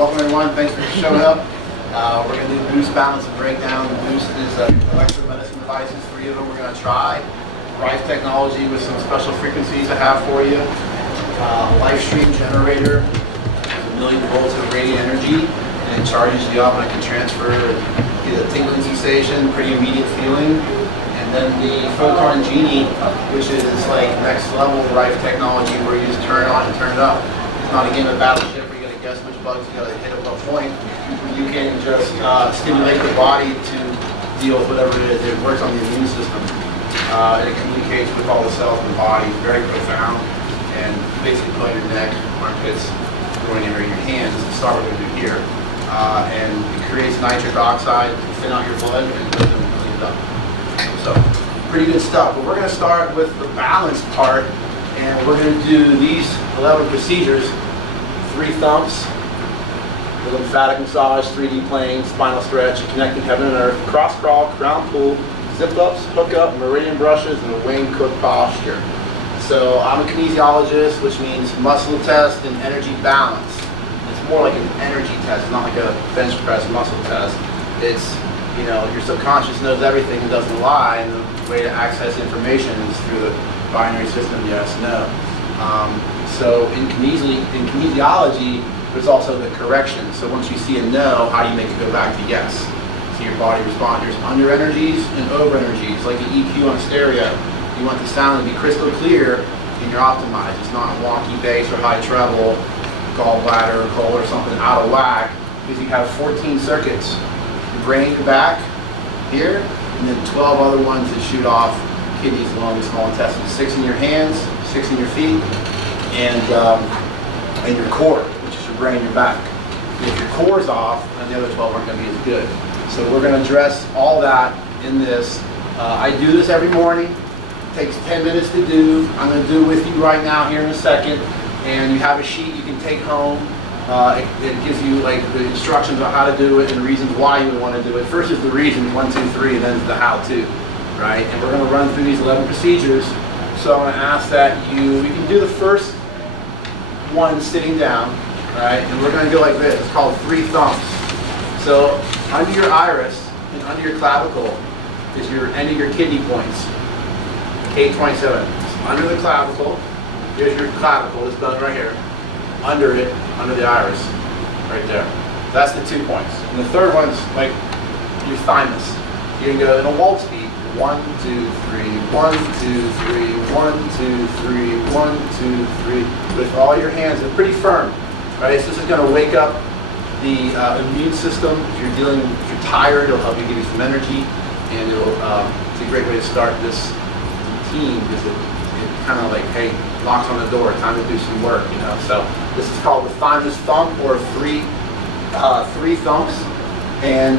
welcome everyone. Thanks for showing up. We're going to do boost, balance, and breakdown. Boost is electro medicine devices. 3 of them we're going to try. Rife technology with some special frequencies I have for you. Live stream generator, 1 million volts of radiant energy, and it charges you up, and it can transfer, get a tingling sensation, pretty immediate feeling. And then the photon genie, which is like next level Rife technology, where you just turn it on and turn it up. It's not a game of battleship where you got to guess which bugs you got to hit at what point. You can just stimulate the body to deal with whatever it is. It works on the immune system. It communicates with all the cells in the body. Very profound. And basically put on your neck, armpits, going area, your hands. This is the start we're going to do here. And it creates nitric oxide to thin out your blood and clean it up. So, pretty good stuff. But we're going to start with the balance part, and we're going to do these 11 procedures: 3 thumps, the lymphatic massage, 3D plane, spinal stretch, connecting heaven and earth, cross crawl, crown pull, zip ups, hook up, meridian brushes, and a Wayne Cook posture. So I'm a kinesiologist, which means muscle test and energy balance. It's more like an energy test, not like a bench press muscle test. It's, you know, your subconscious knows everything and doesn't lie, and the way to access information is through the binary system, yes, no. So in kinesiology, there's also the correction. So once you see a no, how do you make it go back to yes? So your body responds. There's under energies and over energies, like an EQ on a stereo. You want the sound to be crystal clear, and you're optimized. It's not wonky bass or high treble, gallbladder or coal or something out of whack, because you have 14 circuits. Your brain, your back, here, and then 12 other ones that shoot off kidneys, lungs, small intestine. 6 in your hands, 6 in your feet, and your core, which is your brain, your back. And if your core's off, then the other 12 aren't going to be as good. So we're going to address all that in this. I do this every morning. It takes 10 minutes to do. I'm going to do it with you right now here in a second. And you have a sheet you can take home. It gives you like the instructions on how to do it and the reasons why you would want to do it. First is the reason, 1, 2, 3, and then the how-to, right? And we're going to run through these 11 procedures. So I'm going to ask that you can do the first one sitting down, right? And we're going to go like this. It's called 3 thumps. So under your iris and under your clavicle is your end of your kidney points. K27. So under the clavicle, here's your clavicle, this bone right here. Under it, under the iris, right there. That's the 2 points. And the third one's like your thymus. You can go in a waltz beat. 1, 2, 3, 1, 2, 3, 1, 2, 3, 1, 2, 3. With all your hands, they're pretty firm, right? So this is going to wake up the immune system. If you're tired, it'll help you give you some energy, and it's a great way to start this routine, because it kind of like, hey, knocks on the door, time to do some work, you know. So this is called the thymus thump, or 3 thumps, and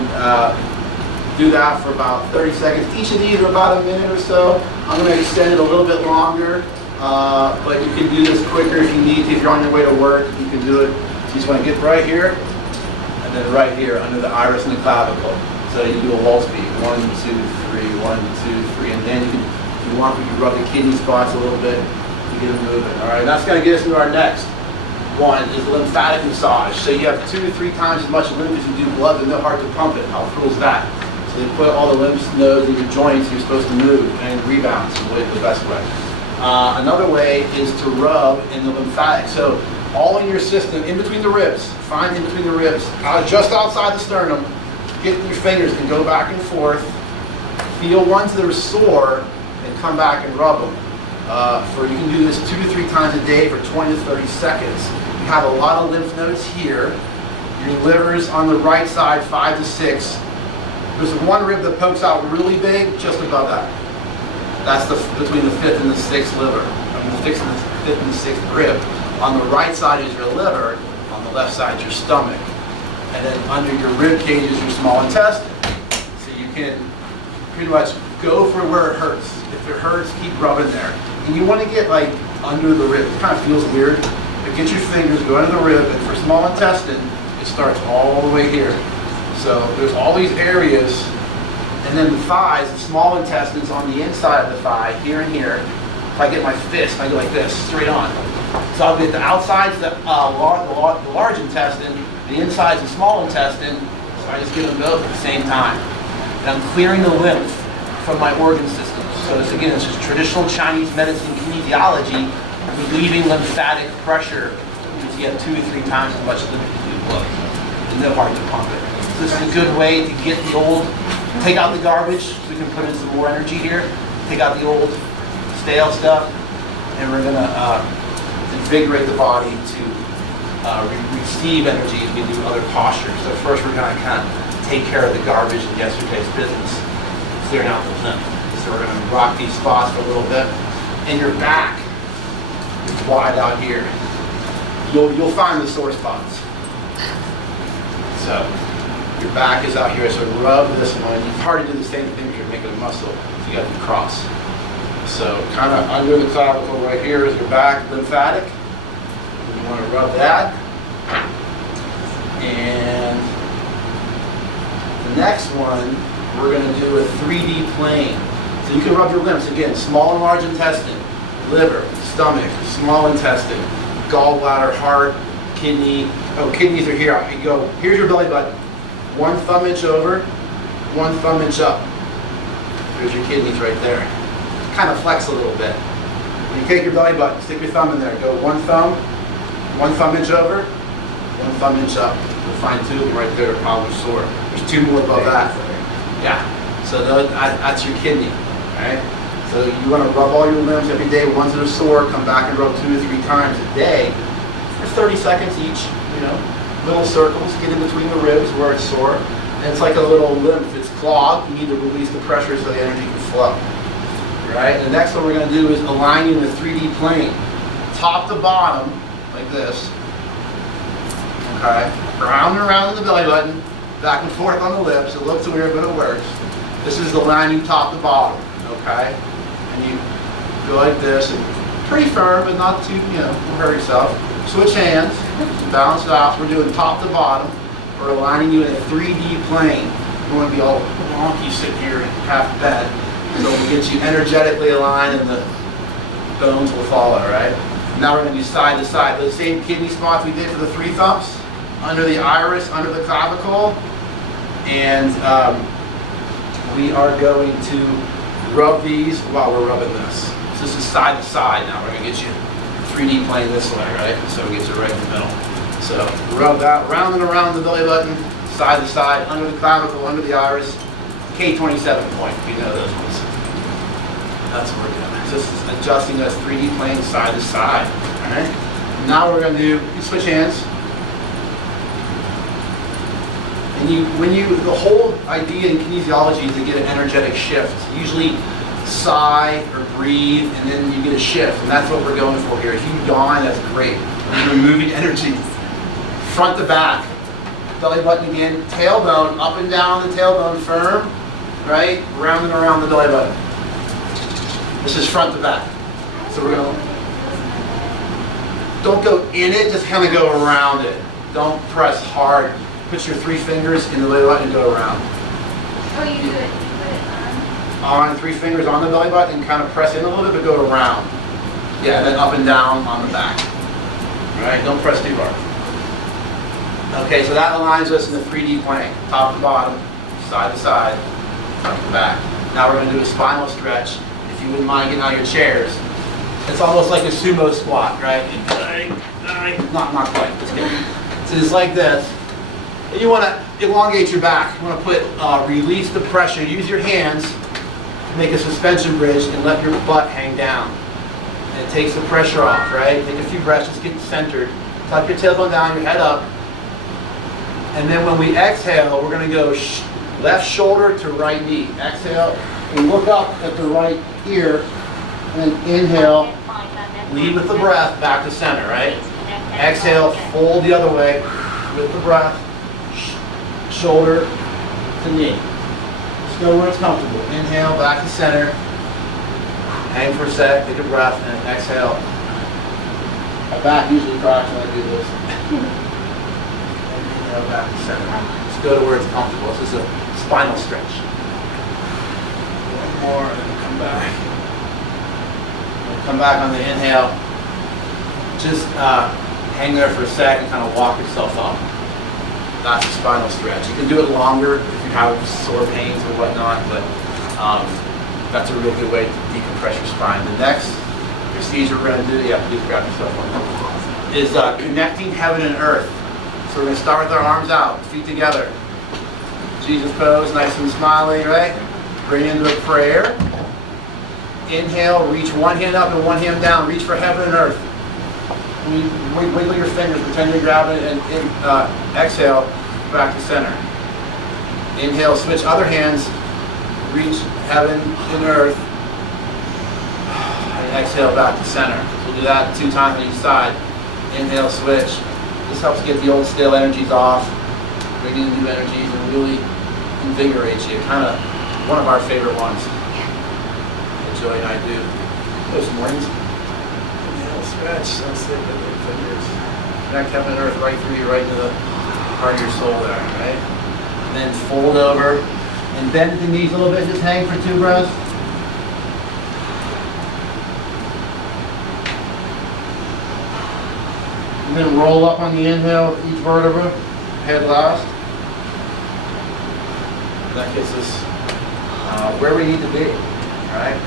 do that for about 30 seconds. Each of these are about a minute or so. I'm going to extend it a little bit longer, but you can do this quicker if you need to. If you're on your way to work, you can do it. So you just want to get right here, and then right here under the iris and the clavicle. So you do a waltz beat. 1, 2, 3, 1, 2, 3, and then you can rub the kidney spots a little bit to get them moving. All right, that's going to get us into our next one, is lymphatic massage. So you have 2 to 3 times as much lymph as you do blood, but no heart to pump it. How cool is that? So they put all the lymph nodes in your joints you're supposed to move and rebalance the best way. Another way is to rub in the lymphatic. So all in your system, in between the ribs, find in between the ribs, just outside the sternum, get your fingers and go back and forth. Feel ones that are sore and come back and rub them. You can do this 2 to 3 times a day for 20 to 30 seconds. You have a lot of lymph nodes here. Your liver's on the right side, 5 to 6. There's one rib that pokes out really big, just above that. That's between the 5th and the 6th liver. I mean, the 5th and the 6th rib. On the right side is your liver. On the left side is your stomach. And then under your rib cage is your small intestine. So you can pretty much go for where it hurts. If it hurts, keep rubbing there. And you want to get like under the rib. It kind of feels weird. But get your fingers, go under the rib, and for small intestine, it starts all the way here. So there's all these areas, and then the thighs, the small intestines on the inside of the thigh, here and here. If I get my fist, I go like this, straight on. So I'll get the outsides, the large intestine, The inside is the small intestine, so I just give them both at the same time. And I'm clearing the lymph from my organ system. So this, again, this is traditional Chinese medicine kinesiology, relieving lymphatic pressure. Because you have 2 or 3 times as much lymph as you blood. There's no heart to pump it. So this is a good way to get the old, take out the garbage, so we can put in some more energy here. Take out the old stale stuff, and we're gonna invigorate the body to receive energy as we do other postures. So first we're gonna kind of take care of the garbage in yesterday's business, clearing out the lymph. So we're gonna rock these spots for a little bit. And your back is wide out here. You'll find the sore spots. So your back is out here, so rub this one. You can hardly do the same thing if you're making a muscle. So you got to cross. So kind of under the clavicle right here is your back lymphatic. You want to rub that. And the next one, we're going to do a 3D plane. So you can rub your limbs. Again, small and large intestine, liver, stomach, small intestine, gallbladder, heart, kidney. Oh, kidneys are here. You go, here's your belly button. 1 thumb inch over, 1 thumb inch up. There's your kidneys right there. Kind of flex a little bit. When you take your belly button, stick your thumb in there. Go 1 thumb inch over, 1 thumb inch up. You'll find 2 of them right there are probably sore. There's 2 more above that. Yeah. So that's your kidney. Right? So you want to rub all your limbs every day. Ones that are sore, come back and rub 2 or 3 times a day for 30 seconds each. You know, little circles, get in between the ribs where it's sore. And it's like a little lymph. It's clogged. You need to release the pressure so the energy can flow. Right? And the next one we're going to do is align you in the 3D plane, top to bottom, like this. Okay. Round and around in the belly button, back and forth on the lips. It looks weird, but it works. This is the line you top to bottom. Okay. And you go like this, and pretty firm, but not too, don't hurt yourself. Switch hands, balance it out. We're doing top to bottom. We're aligning you in a 3D plane. You want to be all wonky sitting here half bent. So we'll get you energetically aligned and the bones will follow, right? Now we're going to do side to side. Those same kidney spots we did for the 3 thumps, under the iris, under the clavicle. And we are going to rub these while we're rubbing this. So this is side to side now. We're going to get you 3D plane this way, right? So we get you right in the middle. So rub that round and around the belly button, side to side, under the clavicle, under the iris. K27 point, if you know those ones. That's what we're doing. So this is adjusting us 3D plane side to side. Alright? Now we're going to do, you switch hands. And the whole idea in kinesiology is to get an energetic shift. Usually sigh or breathe, and then you get a shift. And that's what we're going for here. If you yawn, that's great. You're moving energy. Front to back. Belly button again. Tailbone, up and down the tailbone, firm. Right? Round and around the belly button. This is front to back. So we're going to, don't go in it, just kind of go around it. Don't press hard. Put your 3 fingers in the belly button and go around. Oh, you do it. On 3 fingers on the belly button and kind of press in a little bit, but go around. Yeah, and then up and down on the back. All right? Don't press too hard. Okay, so that aligns us in the 3D plane. Top to bottom, side to side, front to back. Now we're going to do a spinal stretch. If you wouldn't mind getting out of your chairs. It's almost like a sumo squat, right? Not quite. Let's get it. So it's like this. And you want to elongate your back. You want to put, release the pressure. Use your hands to make a suspension bridge and let your butt hang down. And it takes the pressure off, right? Take a few breaths, just get centered. Tuck your tailbone down, your head up. And then when we exhale, we're going to go left shoulder to right knee. Exhale, and look up at the right ear, and inhale, lead with the breath, back to center, right? Exhale, fold the other way with the breath, shoulder to knee. Just go where it's comfortable. Inhale, back to center, hang for a sec, take a breath, and exhale. My back usually cracks when I do this. Inhale, back to center. Just go to where it's comfortable. This is a spinal stretch. One more, and then come back. We'll come back on the inhale. Just hang there for a sec and kind of walk yourself up. That's a spinal stretch. You can do it longer if you have sore pains or whatnot, but that's a real good way to decompress your spine. The next procedure we're going to do, yeah, please grab yourself one, is connecting heaven and earth. So we're going to start with our arms out, feet together. Jesus pose, nice and smiling, right? Bring into a prayer. Inhale, reach one hand up and one hand down. Reach for heaven and earth. Wiggle your fingers, pretend you're grabbing it, and exhale, back to center. Inhale, switch other hands. Reach heaven and earth. And exhale, back to center. We'll do that 2 times on each side. Inhale, switch. This helps get the old stale energies off, bring in new energies, and really invigorates you. Kind of one of our favorite ones. Joey and I do those mornings. Inhale, stretch. That's it. With your fingers. Connect heaven and earth right through you, right to the heart of your soul there, right? And then fold over and bend the knees a little bit. Just hang for 2 breaths. And then roll up on the inhale with each vertebra, head last. That gets us where we need to be, right?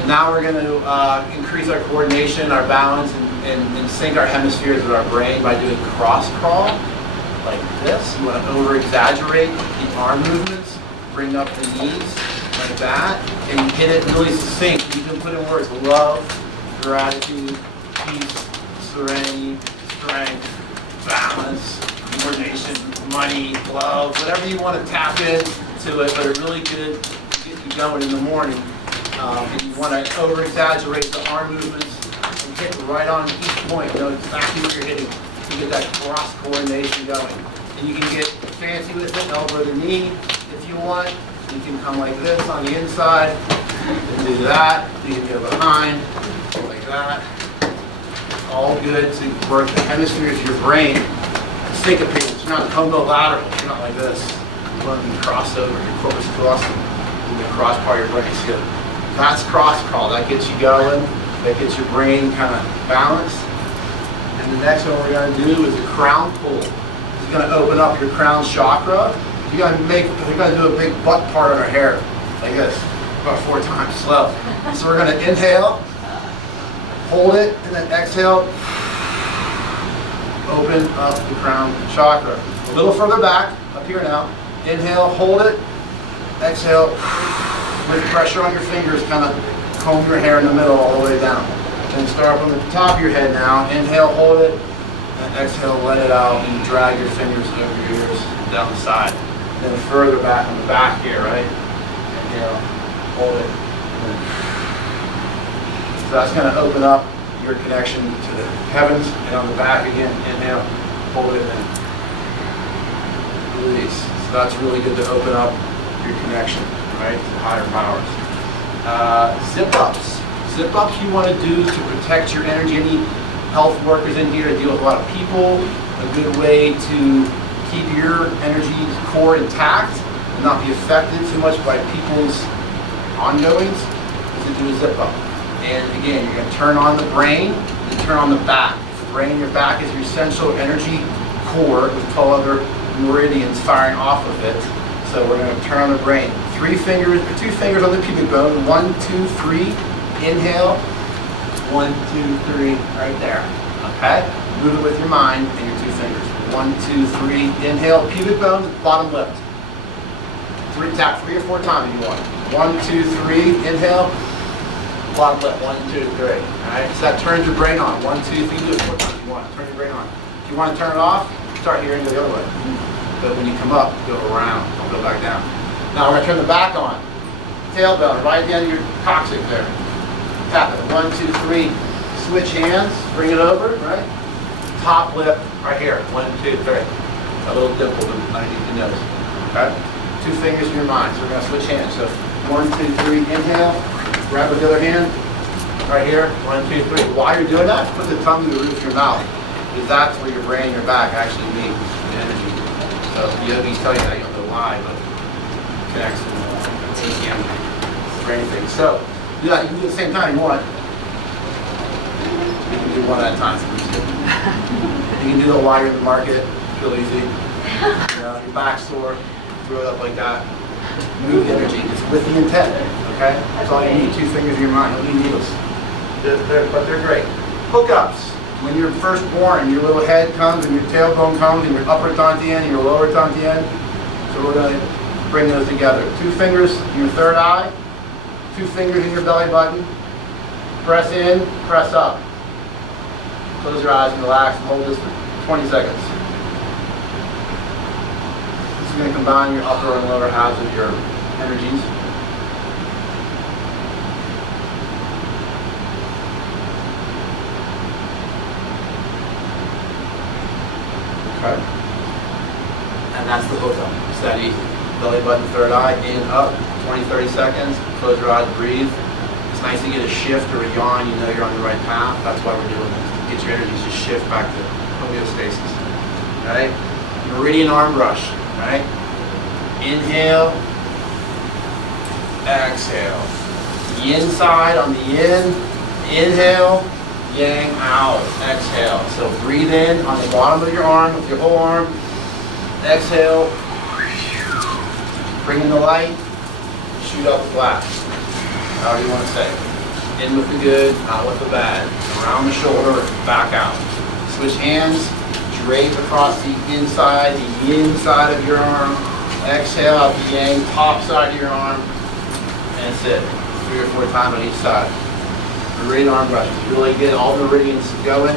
And now we're going to increase our coordination, our balance, and sync our hemispheres with our brain by doing cross crawl, like this. You want to over-exaggerate the arm movements, bring up the knees, like that, and you hit it really succinct. You can put in words: love, gratitude, peace, serenity, strength, balance, coordination, money, love, whatever you want to tap into it, but it's really good to get you going in the morning. And you want to over-exaggerate the arm movements and hit right on each point. You know exactly what you're hitting to get that cross coordination going. And you can get fancy with it, elbow to knee if you want. You can come like this on the inside and do that. You can go behind, like that. All good to work the hemispheres of your brain. Syncopate. You're not homo-lateral. You're not like this. You want to be crossed over your corpus callosum. The cross part of your brain. So that's cross crawl. That gets you going. That gets your brain kind of balanced. And the next one we're going to do is a crown pull. This is going to open up your crown chakra. You're going to do a big butt part on our hair, like this, about 4 times slow. So we're going to inhale, hold it, and then exhale. Open up the crown chakra. A little further back, up here now. Inhale, hold it. Exhale, with pressure on your fingers, kind of comb your hair in the middle all the way down. Then start up on the top of your head now. Inhale, hold it. And exhale, let it out and drag your fingers over your ears down the side. Then further back on the back here, right? Inhale, hold it. So that's going to open up your connection to the heavens. And on the back again, inhale, hold it, and release. So that's really good to open up your connection, right, to higher powers. Zip-ups. Zip-ups you want to do to protect your energy. Any health workers in here deal with a lot of people. A good way to keep your energy core intact and not be affected too much by people's ongoings is to do a zip-up. And again, you're going to turn on the brain and turn on the back. The brain, your back is your essential energy core with 12 other meridians firing off of it. So we're going to turn on the brain. 2 fingers on the pubic bone. 1, 2, 3. Inhale. 1, 2, 3. Right there. Okay? Move it with your mind and your 2 fingers. 1, 2, 3. Inhale. Pubic bone, bottom lip. Tap 3 or 4 times if you want. 1, 2, 3. Inhale. Bottom lip. 1, 2, 3. Alright? So that turns your brain on. 1, 2, 3. Do it 4 times if you want. Turn your brain on. If you want to turn it off, start here and go the other way. But when you come up, go around. Don't go back down. Now we're going to turn the back on. Tailbone, right at the end of your coccyx there. Tap it. 1, 2, 3. Switch hands. Bring it over, right? Top lip, right here. 1, 2, 3. A little dimple underneath the nose. Okay? 2 fingers in your mind. So we're going to switch hands. So 1, 2, 3. Inhale. Grab with the other hand. Right here. 1, 2, 3. While you're doing that, put the tongue to the roof of your mouth. Because that's where your brain and your back actually meet the energy. So yogis tell you that, you don't know why, but it connects to TCM for anything. So do that. You can do it at the same time you want. You can do one at a time. You can do it while you're in the market. Real easy. You know, your back sore, throw it up like that. Move the energy. It's with the intent, okay? That's all you need. 2 fingers in your mind. You don't need needles. But they're great. Hookups. When you're first born, your little head comes and your tailbone comes and your upper dantian and your lower dantian. So we're going to bring those together. 2 fingers in your third eye. 2 fingers in your belly button. Press in, press up. Close your eyes and relax and hold this for 20 seconds. This is going to combine your upper and lower halves of your energies. Okay. And that's the hookup. Steady. Belly button, third eye, in, up, 20, 30 seconds. Close your eyes, breathe. It's nice to get a shift or a yawn, you know you're on the right path. That's why we're doing this. Get your energies to shift back to homeostasis. Right? Meridian arm brush. Right? Inhale. Exhale. Yin side on the in. Inhale. Yang out. Exhale. So breathe in on the bottom of your arm with your whole arm. Exhale. Bring in the light. Shoot up flat. However you want to say it. In with the good, out with the bad. Around the shoulder, back out. Switch hands, drape across the inside, the yin side of your arm. Exhale out the yang, top side of your arm. And that's it. 3 or 4 times on each side. Meridian arm brush is really good. All the meridians going.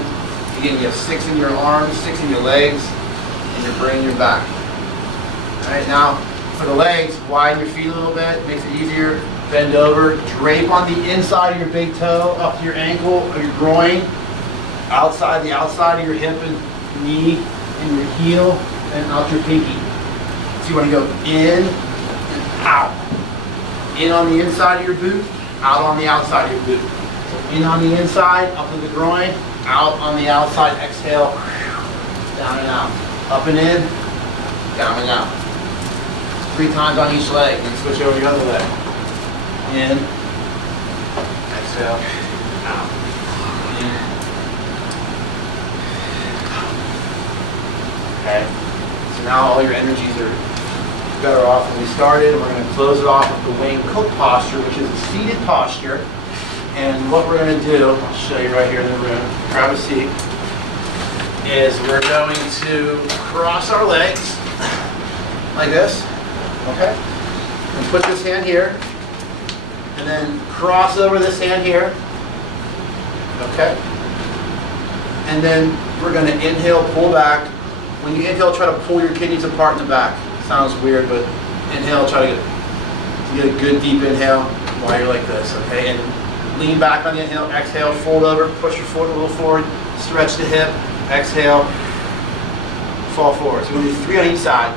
Again, you have 6 in your arms, 6 in your legs, and your brain, your back. Alright, now for the legs, widen your feet a little bit, makes it easier. Bend over, drape on the inside of your big toe, up to your ankle or your groin, the outside of your hip and knee, and your heel, and out your pinky. So you want to go in and out. In on the inside of your boot, out on the outside of your boot. So in on the inside, up to the groin, out on the outside, exhale, down and out. Up and in, down and out. 3 times on each leg, and switch over the other leg. In, exhale, out, in, okay. So now all your energies are better off than we started. We're going to close it off with the Wayne Cook posture, which is a seated posture. And what we're going to do, I'll show you right here in the room, grab a seat, is we're going to cross our legs like this, okay? And put this hand here. And then cross over this hand here, okay? And then we're going to inhale, pull back. When you inhale, try to pull your kidneys apart in the back. Sounds weird, but inhale, try to get a good deep inhale while you're like this, okay? And lean back on the inhale, exhale, fold over, push your foot a little forward, stretch the hip, exhale, fall forward. So we're going to do 3 on each side,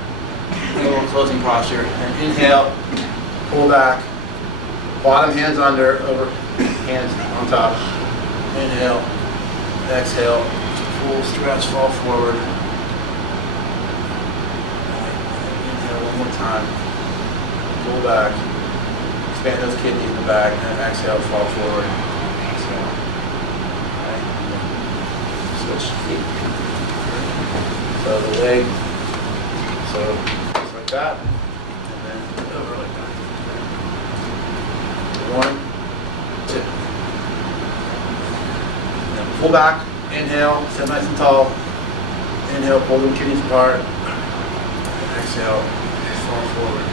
a little closing posture. And inhale, pull back. Bottom hands under, over, hands on top. Inhale, exhale, pull, stretch, fall forward. Inhale one more time. Pull back. Expand those kidneys in the back, and then exhale, fall forward. Exhale. Right. Switch feet. So the leg, so just like that, and then over like that. 1, 2. And then pull back, inhale, sit nice and tall. Inhale, pull the kidneys apart. And exhale, fall forward.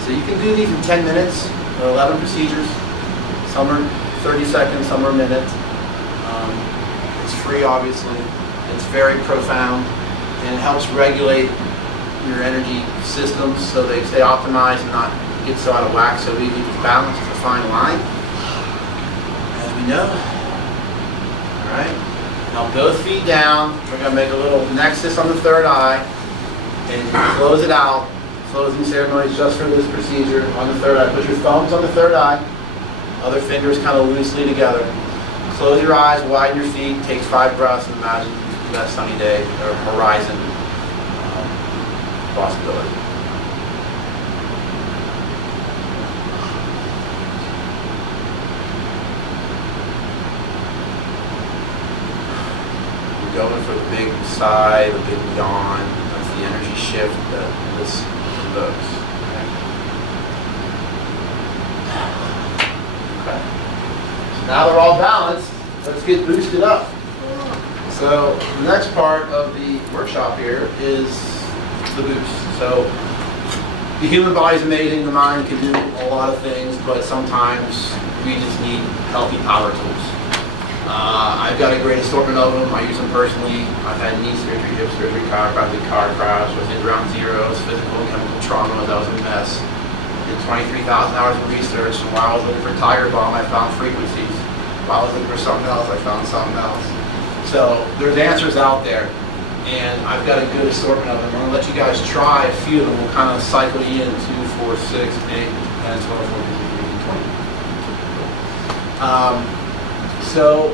So you can do these in 10 minutes. There are 11 procedures. Some are 30 seconds, some are a minute. It's free, obviously. It's very profound, and it helps regulate your energy systems so they stay optimized and not get so out of whack. So we balance is a fine line, as we know. All right. Now both feet down. We're going to make a little nexus on the third eye and close it out. Closing ceremonies just for this procedure on the third eye. Put your thumbs on the third eye. Other fingers kind of loosely together. Close your eyes, widen your feet. Take 5 breaths and imagine that sunny day or horizon possibility. We're going for the big sigh, the big yawn. That's the energy shift that this invokes. Okay. So now they're all balanced. Let's get boosted up. So the next part of the workshop here is the boost. So the human body is amazing. The mind can do a lot of things, but sometimes we just need healthy power tools. I've got a great assortment of them. I use them personally. I've had knee surgery, hip surgery, chiropractic, car crash, was in ground zeros, physical and chemical trauma. That was a mess. Did 23,000 hours of research, and while I was looking for Tiger Balm, I found frequencies. While I was looking for something else, I found something else. So there's answers out there, and I've got a good assortment of them. I'm going to let you guys try a few of them. We'll kind of cycle you in 2, 4, 6, 8, 10, 12, 14, 15, 20. So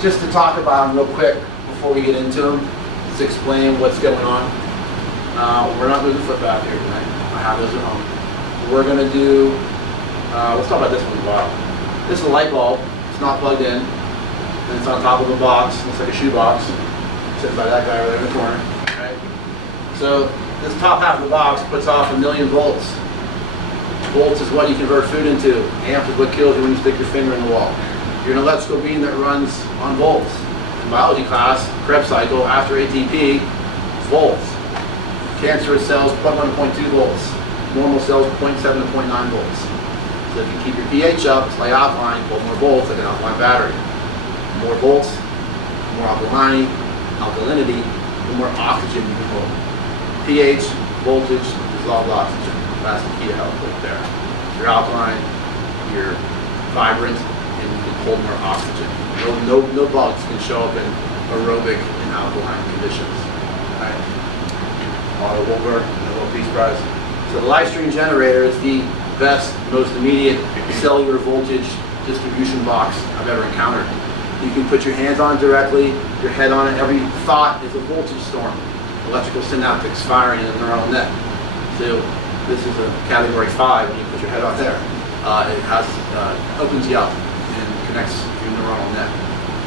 just to talk about them real quick before we get into them, let's explain what's going on. We're not doing the foot bath here tonight. I have those at home. We're going to do, let's talk about this one as well. This is a light bulb. It's not plugged in. And it's on top of a box. Looks like a shoe box. Sitting by that guy over there in the corner. Right? So this top half of the box puts off 1,000,000 volts. Volts is what you convert food into. Amp is what kills you when you stick your finger in the wall. You're an electrical beam that runs on volts. In biology class, Krebs cycle, after ATP, volts. Cancerous cells, 0.1 to 0.2 volts. Normal cells, 0.7 to 0.9 volts. So if you keep your pH up, it's like alkaline, pull more volts like an alkaline battery. More volts, more alkalinity, the more oxygen you can hold. pH, voltage, dissolved oxygen. That's the key to health right there. You're alkaline, you're vibrant, and you can hold more oxygen. No bugs can show up in aerobic and alkaline conditions. Right? Auto will work, no little piece prize. So the live stream generator is the best, most immediate cellular voltage distribution box I've ever encountered. You can put your hands on it directly, your head on it. Every thought is a voltage storm. Electrical synaptics firing in the neural net. So this is a category 5 when you put your head on there. It has opens you up and connects your neuronal net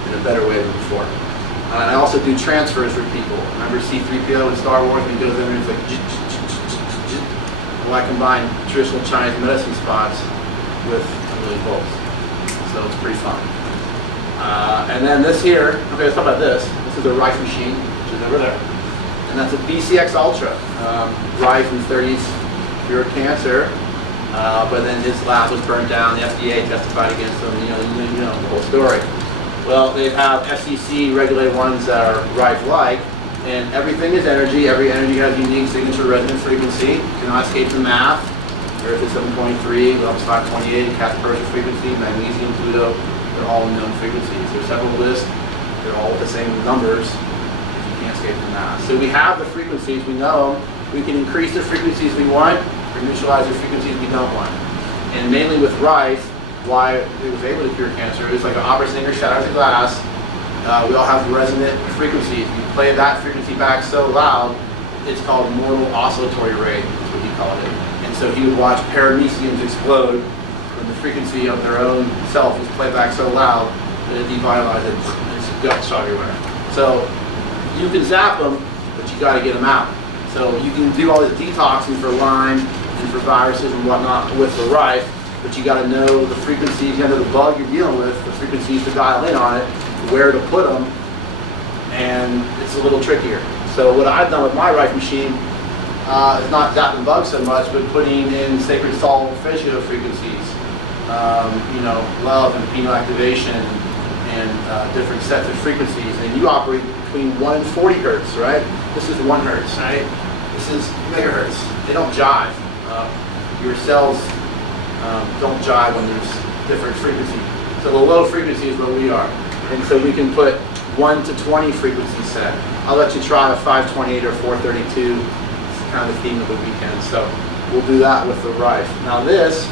in a better way than before. And I also do transfers for people. Remember C-3PO in Star Wars when he goes in there, it's like well, I combine traditional Chinese medicine spots with 1,000,000 volts. So it's pretty fun. And then this here, okay, let's talk about this. This is a Rife machine, which is over there. And that's a BCX Ultra. Rife in the 30s, cured cancer. But then his lab was burned down. The FDA testified against him. You know the whole story. Well, they have FCC regulated ones that are Rife-like, and everything is energy. Every energy has a unique signature resonant frequency. You cannot escape the math. Earth is 723, love is 528, Casper frequency, magnesium, Pluto. They're all known frequencies. There's several lists. They're all the same numbers. You can't escape the math. So we have the frequencies. We know them. We can increase the frequencies we want, or neutralize the frequencies we don't want. And mainly with Rife, why it was able to cure cancer is like an opera singer shatters a glass. We all have resonant frequencies. You play that frequency back so loud, it's called mortal oscillatory rate. That's what he called it. And so he would watch parameciums explode when the frequency of their own self was played back so loud that it devitalized it and its guts everywhere. So you can zap them, but you got to get them out. So you can do all this detoxing for Lyme and for viruses and whatnot with the Rife, but you got to know the frequencies, you know the bug you're dealing with, the frequencies to dial in on it, where to put them, and it's a little trickier. So what I've done with my Rife machine is not zapping bugs so much, but putting in sacred salt physio frequencies, love and penal activation and different sets of frequencies. And you operate between 1 and 40 hertz, right? This is 1 hertz, right? This is megahertz. They don't jive. Your cells don't jive when there's different frequencies. So the low frequency is where we are. And so we can put 1 to 20 frequency set. I'll let you try a 528 or 432. It's kind of the theme of the weekend. So we'll do that with the Rife. Now this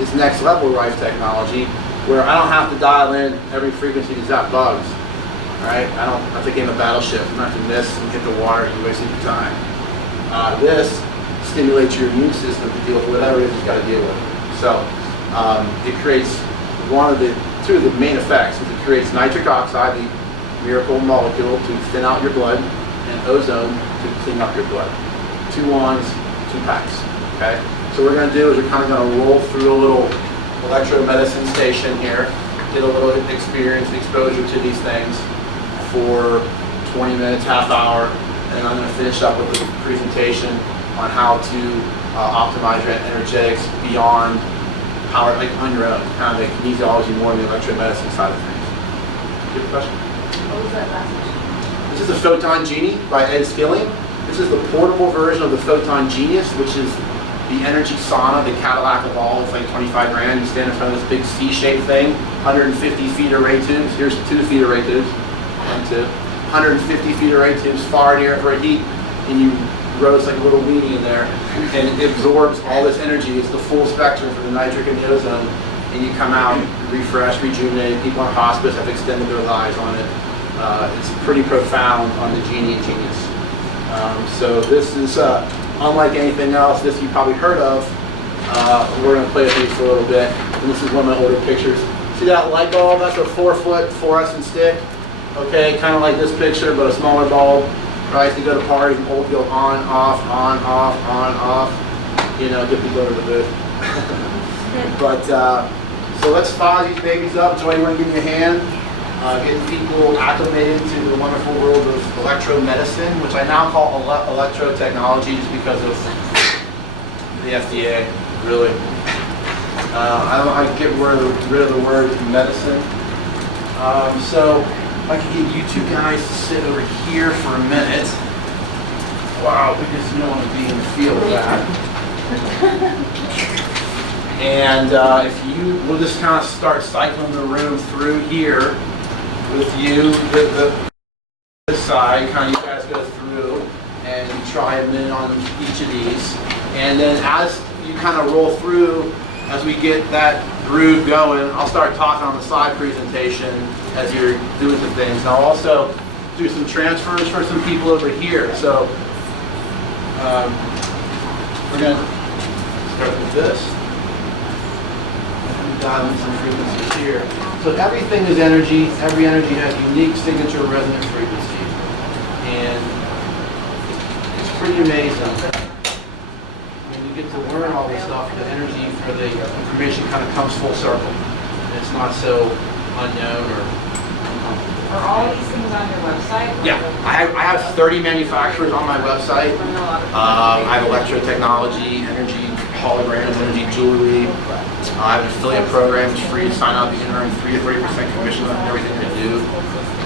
is next level Rife technology where I don't have to dial in every frequency to zap bugs. Right? I don't have to game a battleship. I'm not going to miss and hit the water. You wasted your time. This stimulates your immune system to deal with whatever it is you've got to deal with. So it creates two of the main effects is it creates nitric oxide, the miracle molecule to thin out your blood, ozone to clean up your blood. 2 wands, 2 packs. Okay. So what we're going to do is we're kind of going to roll through a little electromedicine station here, get a little experience, exposure to these things for 20 minutes, half hour, and I'm going to finish up with a presentation on how to optimize your energetics beyond power, like on your own, kind of the kinesiology, more than the electromedicine side of things. Do you have a question? What was that last one? This is the Photon Genie by Ed Skilling. This is the portable version of the Photon Genius, which is the energy sauna, the Cadillac of all. It's like 25 grand. You stand in front of this big C-shaped thing, 150 feet array tubes. Here's 2 feet array tubes. 1, 2. 150 feet array tubes, far near infrared heat, and you roast like a little weenie in there, and it absorbs all this energy. It's the full spectrum for the nitric and the ozone, and you come out refreshed, rejuvenated. People on hospice have extended their lives on it. It's pretty profound on the Genie and Genius. So this is unlike anything else this you probably heard of. We're going to play with these for a little bit, and this is one of my older pictures. See that light bulb? That's a 4-foot fluorescent stick. Okay, kind of like this picture, but a smaller bulb. Right, to go to parties and go on, off, on, off, on, off. You know, get people over the booth. But so let's fire these babies up. Joey, you want to give me a hand? Getting people acclimated to the wonderful world of electromedicine, which I now call electro-technology just because of the FDA, really. I don't know how to get rid of the word medicine. So I can get you 2 guys to sit over here for a minute. Wow, because you don't want to be in the field of that. And we'll just kind of start cycling the room through here with you, this side, kind of you guys go through and you try a minute on each of these. And then as you kind of roll through, as we get that groove going, I'll start talking on the side presentation as you're doing some things. And I'll also do some transfers for some people over here. So we're going to start with this. Dial in some frequencies here. So everything is energy. Every energy has unique signature resonant frequency. And it's pretty amazing. When you get to learn all this stuff, the energy or the information kind of comes full circle. It's not so unknown or uncomfortable. Are all these things on your website? Yeah, I have 30 manufacturers on my website. I have electro technology, energy holograms, energy jewelry. I have an affiliate program. It's free to sign up. You can earn 3 to 30% commission on everything you do.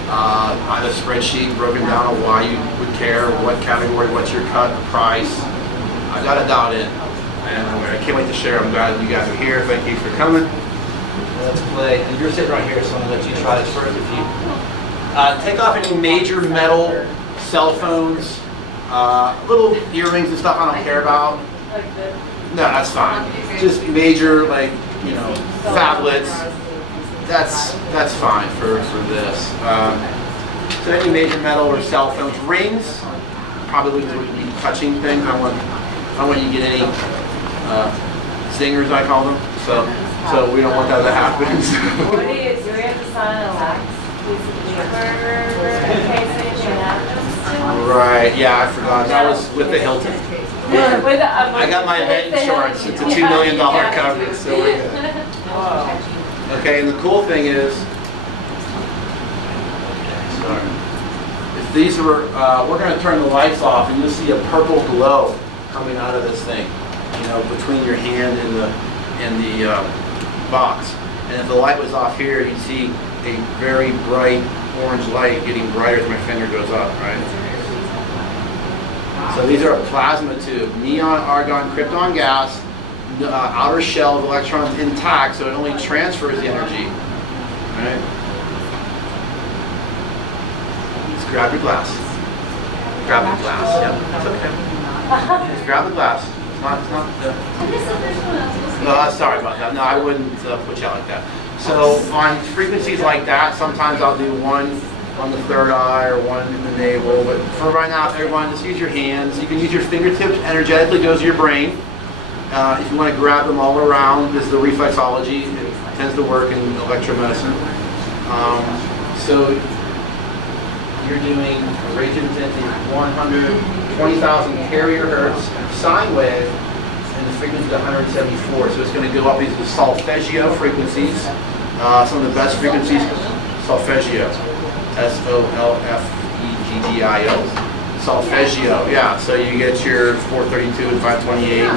I have a spreadsheet broken down on why you would care, what category, what's your cut, the price. I got it dialed in, and I can't wait to share. I'm glad you guys are here. Thank you for coming. Let's play. And you're sitting right here, so I'm going to let you try this first. If you take off any major metal, cell phones, little earrings and stuff I don't care about. No, that's fine. Just major, like, you know, phablets. That's fine for this. So any major metal or cell phones, rings, probably wouldn't be touching things. I don't want you to get any zingers, I call them. So we don't want that to happen. What do we have to sign a wax piece of paper in case anything happens? Right, yeah, I forgot. That was with the Hilton. I got my event insurance. It's a $2 million coverage, so we're good. Okay, and the cool thing is, if these were, we're going to turn the lights off, and you'll see a purple glow coming out of this thing, you know, between your hand and the box. And if the light was off here, you'd see a very bright orange light getting brighter as my finger goes up, right? So these are a plasma tube, neon, argon, krypton gas, outer shell of electrons intact, so it only transfers the energy. Right? Just grab your glass. Grab the glass. Yep, that's okay. Just grab the glass. It's not. No, sorry about that. No, I wouldn't put you out like that. So on frequencies like that, sometimes I'll do one on the third eye or one in the navel. But for right now, everyone, just use your hands. You can use your fingertips. Energetically goes to your brain. If you want to grab them all around, this is the reflexology. It tends to work in electromedicine. So you're doing a rate of intensity of 120,000 carrier hertz sine wave, and the frequency is 174. So it's going to go up into the solfeggio frequencies. Some of the best frequencies, solfeggio, S-O-L-F-E-G-G-I-O. Solfeggio, yeah. So you get your 432 and 528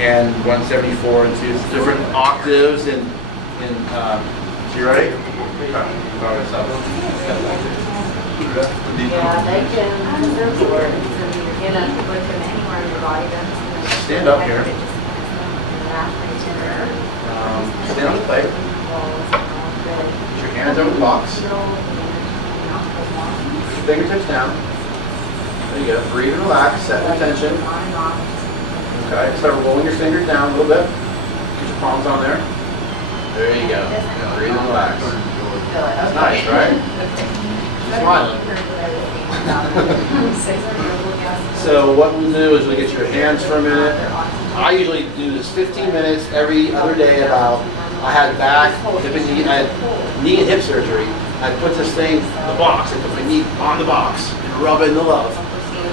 and 174 and two different octaves and so you ready? Yeah, they can absorb, you know, put them anywhere in your body. Stand up here. Stand on the plate. Put your hands over the box. Fingertips down. There you go. Breathe and relax. Set the tension. Okay. Start rolling your fingers down a little bit. Get your palms on there. There you go. Breathe and relax. That's nice, right? Smiling. So what we'll do is we'll get your hands for a minute. I usually do this 15 minutes every other day. About I had back, hip and knee, I had knee and hip surgery. I put this thing, the box, I put my knee on the box and rub it in the love.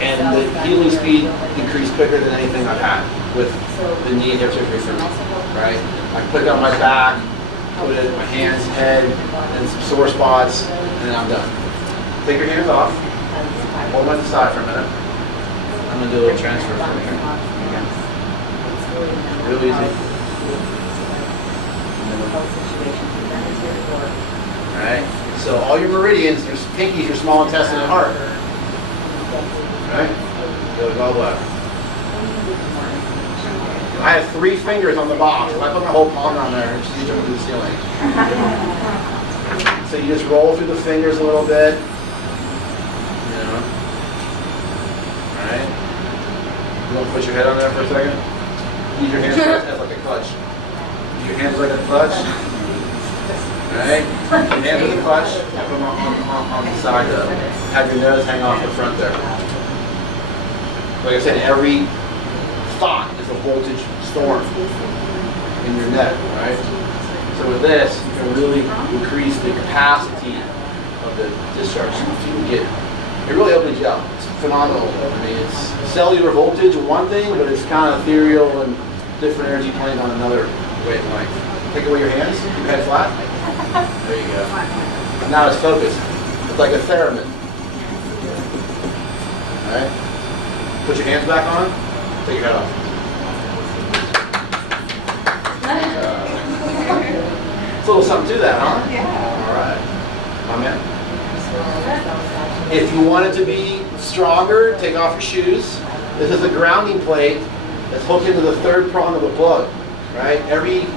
And the healing speed increased quicker than anything I've had with the knee and hip surgery for me, right? I put it on my back, put it in my hands, head, and some sore spots, and then I'm done. Take your hands off. Hold them at the side for a minute. I'm going to do a little transfer from here. Real easy. Alright, so all your meridians, your pinkies, your small intestine, and heart. Alright, go to gallbladder. I have 3 fingers on the box. If I put my whole palm on there, it's just jumping to the ceiling. So you just roll through the fingers a little bit. You know. Alright. You want to put your head on there for a second? Use your hands as like a clutch. Use your hands like a clutch. Alright? Your hands as a clutch. Put them on the side though. Have your nose hang off the front there. Like I said, every thought is a voltage storm in your neck, right? So with this, you can really increase the capacity of the discharge. So you can get, it really opens you up. It's phenomenal. I mean, it's cellular voltage one thing, but it's kind of ethereal and different energy planes on another wavelength. Take away your hands, keep your head flat. There you go. And now it's focused. It's like a theremin. All right? Put your hands back on. Take your head off. It's a little something to that, huh? Yeah. All right. Amen. If you want it to be stronger, take off your shoes. This is a grounding plate that's hooked into the third prong of the plug, right? Every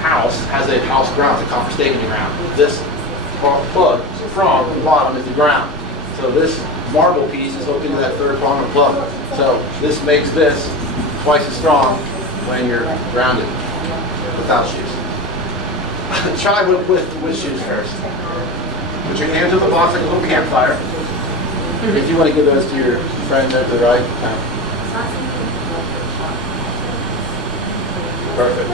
house has a house ground, it's a copper stake in the ground. This plug, prong at the bottom is the ground. So this marble piece is hooked into that third prong of the plug. So this makes this twice as strong when you're grounded without shoes. Try with shoes first. Put your hands on the box like a little campfire. If you want to give those to your friend there to the right. Perfect.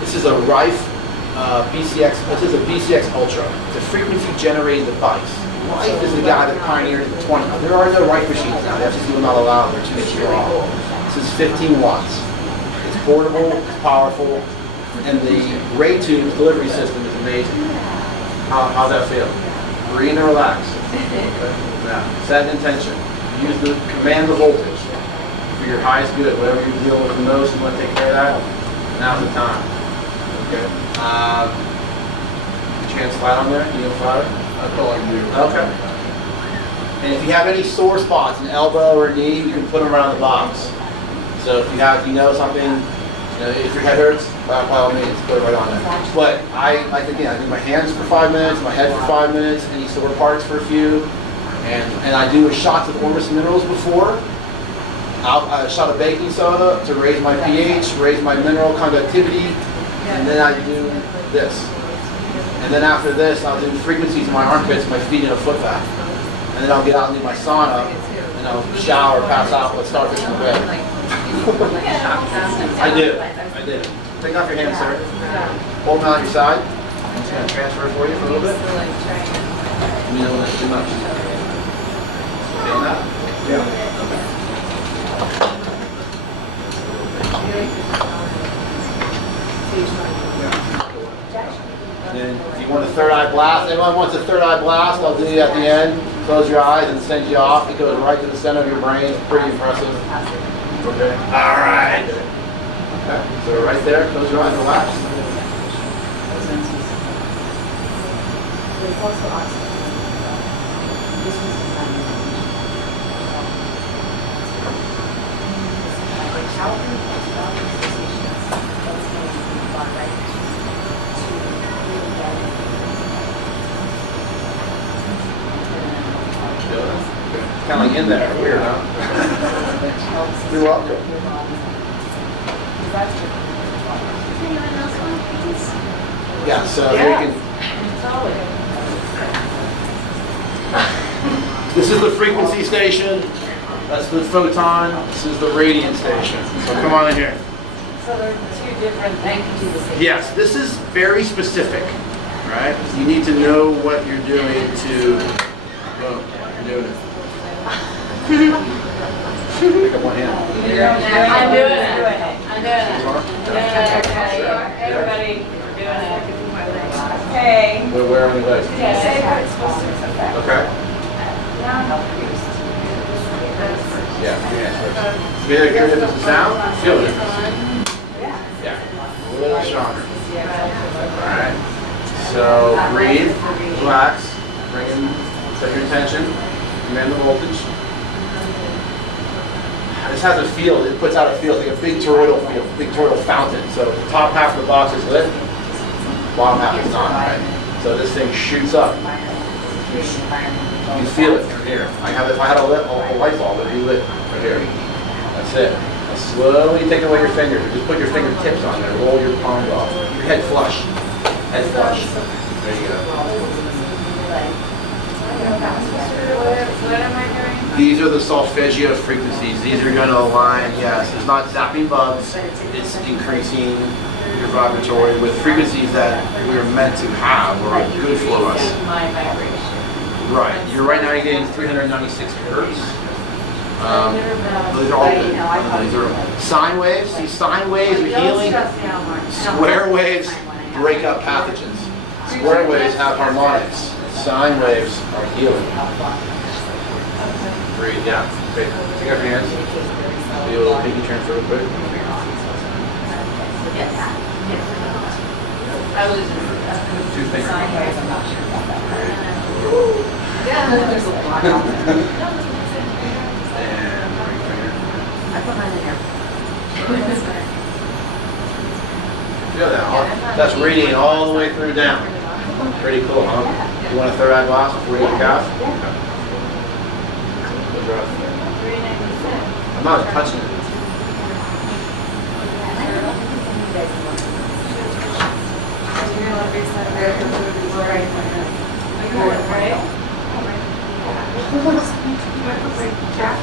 This is a Rife BCX. This is a BCX Ultra. It's a frequency generating device. Rife is the guy that pioneered the 20. There are no Rife machines now. The FCC will not allow them. They're too strong. This is 15 watts. It's portable, it's powerful, and the ray tube delivery system is amazing. How's that feel? Breathe and relax. Now, set an intention. Use the command the voltage for your highest good. Whatever you're dealing with the most, you want to take care of that. Now's the time. Okay. Put your hands flat on there. You know flatter? That's all I can do. Okay. And if you have any sore spots, an elbow or a knee, you can put them around the box. So if you know something, if your head hurts, by all means, put it right on there. But I do my hands for 5 minutes, my head for 5 minutes, any sore parts for a few, and I do shots of Ormus minerals before. A shot of baking soda to raise my pH, raise my mineral conductivity, and then I do this. And then after this, I'll do frequencies in my armpits, my feet in a foot bath. And then I'll get out and do my sauna, and I'll shower, pass out, let's start this in bed. I do. Take off your hands, sir. Hold them out your side. I'm just going to transfer it for you for a little bit. Let me know when it's too much. Feel that? Yeah. Okay. And then if you want a third eye blast, anyone wants a third eye blast, I'll do it at the end. Close your eyes and send you off. It goes right to the center of your brain. It's pretty impressive. Okay. All right. Okay. So right there, close your eyes, relax. It's also oxygen. This one's designed as like how can you talk about associations that's going to be far right to really get Kind of like in there. Weird, huh? You're welcome. Anyone else want these? Yeah, so here you can. This is the frequency station. That's the photon. This is the radiant station. So come on in here. So they're two different things. Yes, this is very specific, right? You need to know what you're doing to. Boom, you're doing it. Pick up one hand. I'm doing it. I'm doing it. Okay. Everybody, we're doing it. Okay. Where are we like? Yeah, say what it's supposed to affect. Okay. Yeah, your hands first. Feel the difference in sound? Feel the difference. Yeah, a little stronger. Alright. So breathe, relax, bring in, set your attention, command the voltage. This has a field, it puts out a field, like a big toroidal field, big toroidal fountain. So the top half of the box is lit, bottom half is not, right? So this thing shoots up. You feel it from here. If I had a light bulb, it'd be lit right here. That's it. Now slowly take away your fingers. Just put your fingertips on there. Roll your palms off. Your head flush. Head flush. There you go. What am I doing? These are the solfeggio frequencies. These are going to align, yes. It's not zapping bugs. It's increasing your vibratory with frequencies that we're meant to have or are good for us. My vibration. Right. You're right now you're getting 396 hertz. Those are all good. These are sine waves. See, sine waves are healing. Square waves break up pathogens. Square waves have harmonics. Sine waves are healing. Breathe, yeah. Okay. Take out your hands. Do a little pinky transfer real quick. Yes. I was just. Two fingers. Sideways, I'm not sure about that. And There's a lot out there. ring finger. I put mine in here. Feel that? That's radiating all the way through down. Pretty cool, huh? You want a third eye blast before you get the calf? I'm not touching it.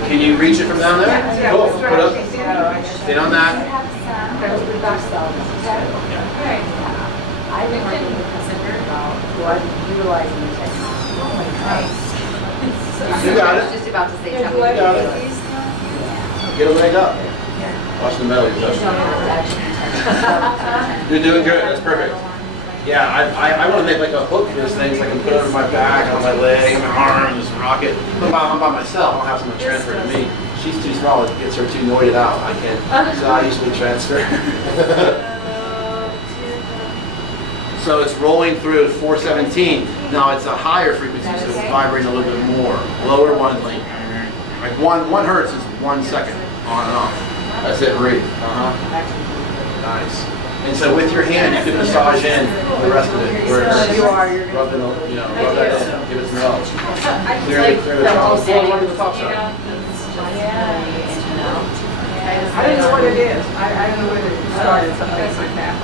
Can you reach it from down there? Cool. Put up. Stay on that. I've been working with Cassandra about utilizing the technology. You got it. I was just about to say You got it. Get a leg up. Watch the metal you're touching. You're doing good. That's perfect. Yeah, I want to make like a hook for this thing so I can put it over my back, on my leg, on my arm, and just rock it. I'm by myself. I don't have someone transfer to me. She's too small. It gets her too noided out. I can't. So I usually transfer. So it's rolling through at 417. Now it's a higher frequency, so it's vibrating a little bit more. Lower one link. Like one hertz is 1 second on and off. That's it, breathe. Nice. And so with your hand, you can massage in the rest of it. Where it hurts. Rub it, rub that in. Give it some love. Clear the top. One of the top side. I don't know what it is. I don't know whether it started something like that.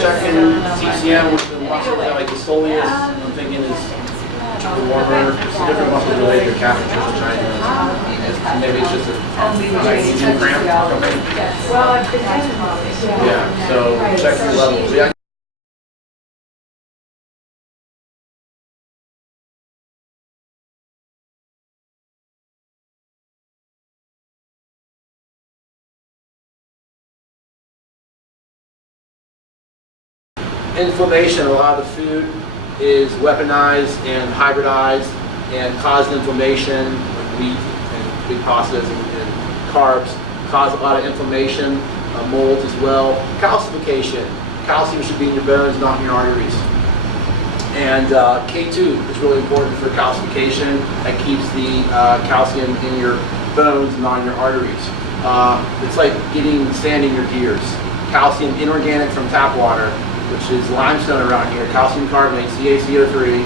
Checking TCM with the muscles that like the soleus, I'm thinking is the warmer, it's a different muscle related to calf and triceps. Maybe it's just a Well, I've been having problems. Yeah, so check your levels. Yeah. Inflammation, a lot of the food is weaponized and hybridized and causes inflammation, like wheat and big pastas and carbs, cause a lot of inflammation, molds as well. Calcification, calcium should be in your bones, not in your arteries. And K2 is really important for calcification. That keeps the calcium in your bones, not in your arteries. It's like getting sand in your gears. Calcium inorganic from tap water, which is limestone around here, calcium carbonate, CaCO3.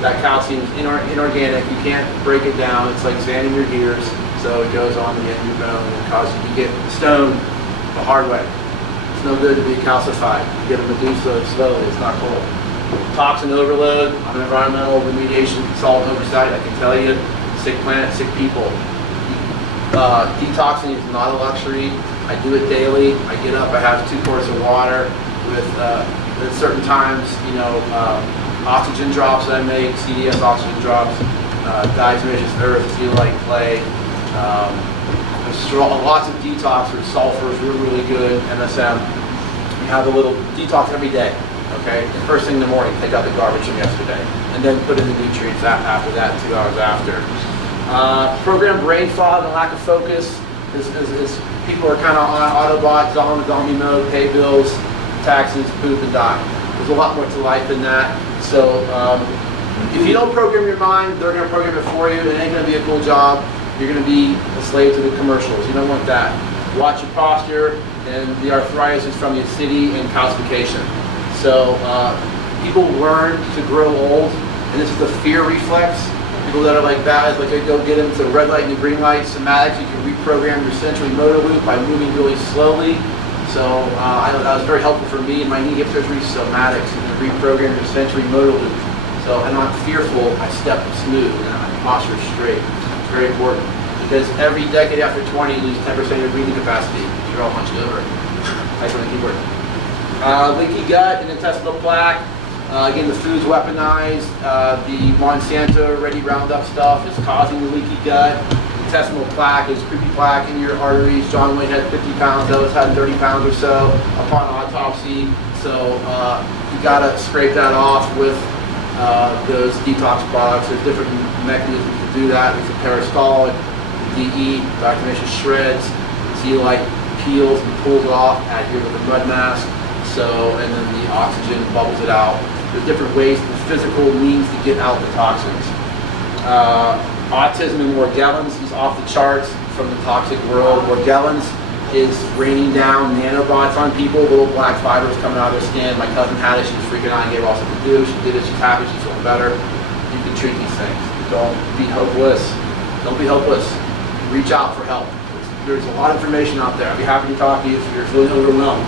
That calcium is inorganic, you can't break it down, it's like sand in your gears, so it goes on the end of your bone and causes you to get stoned the hard way. It's no good to be calcified. You get a Medusa slowly, it's not cool. Toxin overload, on environmental remediation, salt oversight, I can tell you, sick planet, sick people. Detoxing is not a luxury. I do it daily. I get up, I have 2 quarts of water with at certain times, you know, oxygen drops that I make, CDS oxygen drops, diatomaceous earth, zeolite clay. There's lots of detox with sulfur is really, really good, MSM. We have a little detox every day, okay? The first thing in the morning, take out the garbage from yesterday, and then put in the nutrients after that, 2 hours after. Program brain fog and lack of focus is people are kind of on Autobot, zombie mode, pay bills, taxes, poop, and die. There's a lot more to life than that. So if you don't program your mind, they're going to program it for you. It ain't going to be a cool job. You're going to be a slave to the commercials. You don't want that. Watch your posture, and the arthritis is from the acidity and calcification. So people learn to grow old, and this is the fear reflex. People that are like that, like they go get into the red light and the green light, somatics, you can reprogram your sensory motor loop by moving really slowly. So I know that was very helpful for me in my knee hip surgery. Somatics, you can reprogram your sensory motor loop. So I'm not fearful, I step smooth and my posture is straight. It's very important because every decade after 20, you lose 10% of your breathing capacity. You're all hunched over. Nice one, keep working. Leaky gut and intestinal plaque. Again, the food's weaponized. The Monsanto Ready Roundup stuff is causing the leaky gut. Intestinal plaque is creepy plaque in your arteries. John Wayne had 50 pounds, Ellis had 30 pounds or so upon autopsy. So you gotta scrape that off with those detox products. There's different mechanisms to do that. There's a peristaltic, DE, diatomaceous shreds, zeolite peels and pulls it off, add here with a mud mask. So, and then the oxygen bubbles it out. There's different ways, the physical means to get out the toxins. Autism in Morgellons is off the charts from the toxic world. Morgellons is raining down nanobots on people, little black fibers coming out of their skin. My cousin had it, she was freaking out and gave her all something to do. She did it, she's happy, she's feeling better. You can treat these things. Don't be hopeless. Don't be hopeless. Reach out for help. There's a lot of information out there. I'd be happy to talk to you if you're feeling overwhelmed.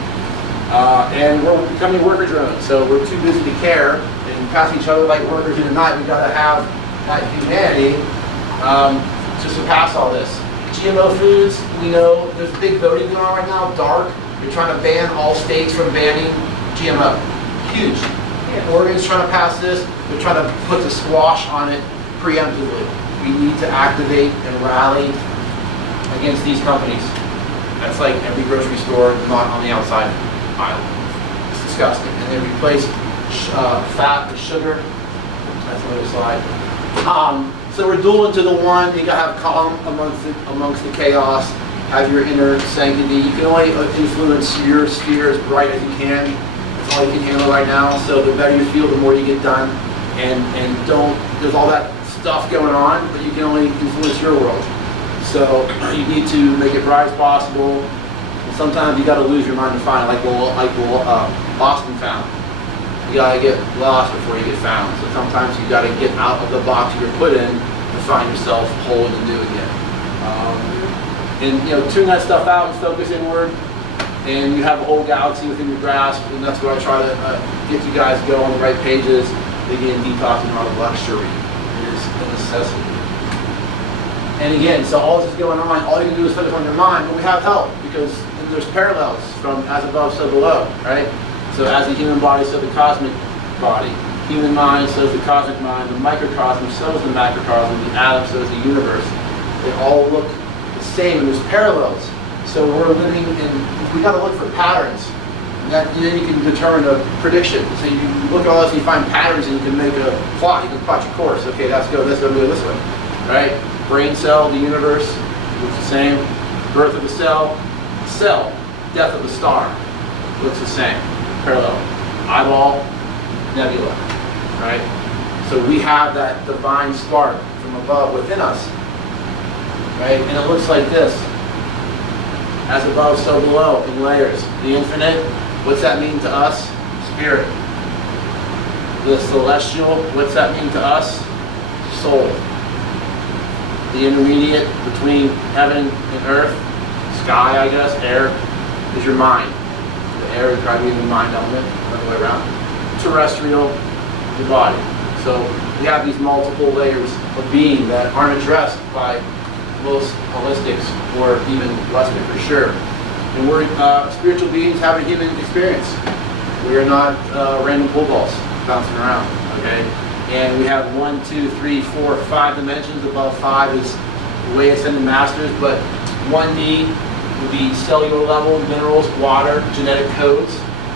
And we're becoming worker drones, so we're too busy to care and pass each other like workers in the night. We've got to have that humanity to surpass all this. GMO foods, we know there's big voting going on right now, dark. They're trying to ban all states from banning GMO. Huge. Oregon's trying to pass this. They're trying to put the squash on it preemptively. We need to activate and rally against these companies. That's like every grocery store, not on the outside aisle. It's disgusting. And they replace fat with sugar. That's another slide. So we're dueling to the one. You gotta have calm amongst the chaos. Have your inner sanctity. You can only influence your sphere as bright as you can. That's all you can handle right now. So the better you feel, the more you get done. And don't. There's all that stuff going on, but you can only influence your world. So you need to make it bright as possible. And sometimes you got to lose your mind to find it, like lost and found. You got to get lost before you get found. So sometimes you got to get out of the box you were put in to find yourself whole and new again. And tune that stuff out and focus inward. And you have a whole galaxy within your grasp. And that's what I try to get you guys to go on the right pages. Again, detoxing not a luxury. It is a necessity. And again, so all this is going on, all you can do is focus on your mind, but we have help because there's parallels from as above, so below, right? So as the human body, so the cosmic body. Human mind, so is the cosmic mind. The microcosm, so is the macrocosm. The atom, so is the universe. They all look the same, and there's parallels. So we're living in, we got to look for patterns. And then you can determine a prediction. So you look at all this and you find patterns and you can make a plot. You can plot your course. Okay, let's go this way, go this way. Right? Brain cell, the universe, looks the same. Birth of the cell, death of the star, looks the same. Parallel. Eyeball, nebula. Right? So we have that divine spark from above within us. Right? And it looks like this. As above, so below, in layers. The infinite, what's that mean to us? Spirit. The celestial, what's that mean to us? Soul. The intermediate between heaven and earth, sky, I guess, air, is your mind. The air is probably the mind element, the way around. Terrestrial, your body. So we have these multiple layers of being that aren't addressed by most holistics or even Western for sure. And we're spiritual beings having human experience. We are not random pool balls bouncing around, okay? And we have 1, 2, 3, 4, 5 dimensions. Above 5 is the way ascended masters, but 1D would be cellular level, minerals, water, genetic codes.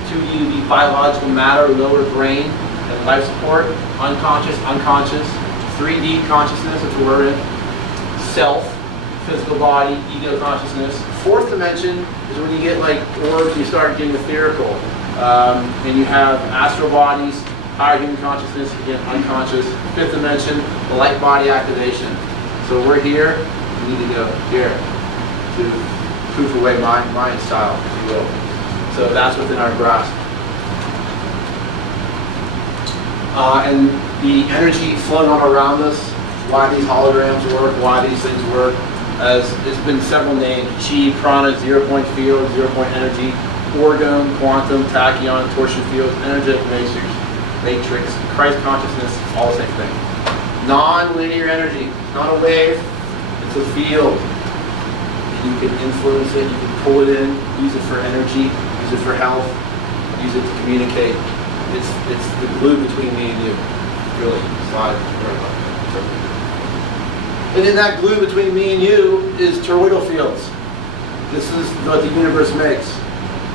2D would be biological matter, lower brain, and life support, unconscious. 3D consciousness, that's what we're in. Self, physical body, ego consciousness. 4th dimension is when you get like orbs, you start getting ethereal. And you have astral bodies, higher human consciousness, again, unconscious. 5th dimension, the light body activation. So we're here, we need to go here to poof away mind style, if you will. So that's within our grasp. And the energy flowing all around us, why these holograms work, why these things work, as it's been several named: chi, prana, 0-point field, 0-point energy, orgone, quantum, tachyon, torsion field, energetic matrix, Christ consciousness, all the same thing. Non-linear energy, not a wave, it's a field. You can influence it, you can pull it in, use it for energy, use it for health, use it to communicate. It's the glue between me and you, really. Slide. And in that glue between me and you is toroidal fields. This is what the universe makes.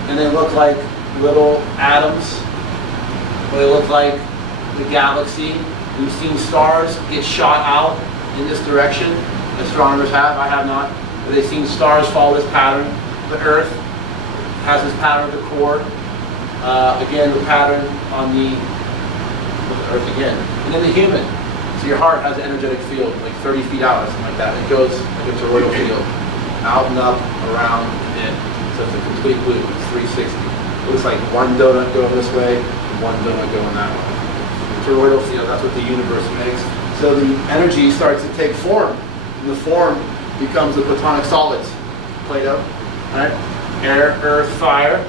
And they look like little atoms. They look like the galaxy. We've seen stars get shot out in this direction. Astronomers have, I have not. But they've seen stars follow this pattern. The Earth has this pattern at the core. Again, the pattern on the Earth again. And then the human. So your heart has an energetic field, like 30 feet out, something like that. It goes like a toroidal field. Out and up, around, and in. So it's a complete loop. It's 360. It looks like one donut going this way, and one donut going that way. The toroidal field, that's what the universe makes. So the energy starts to take form. And the form becomes the platonic solids. Plato, right? Air, earth, fire,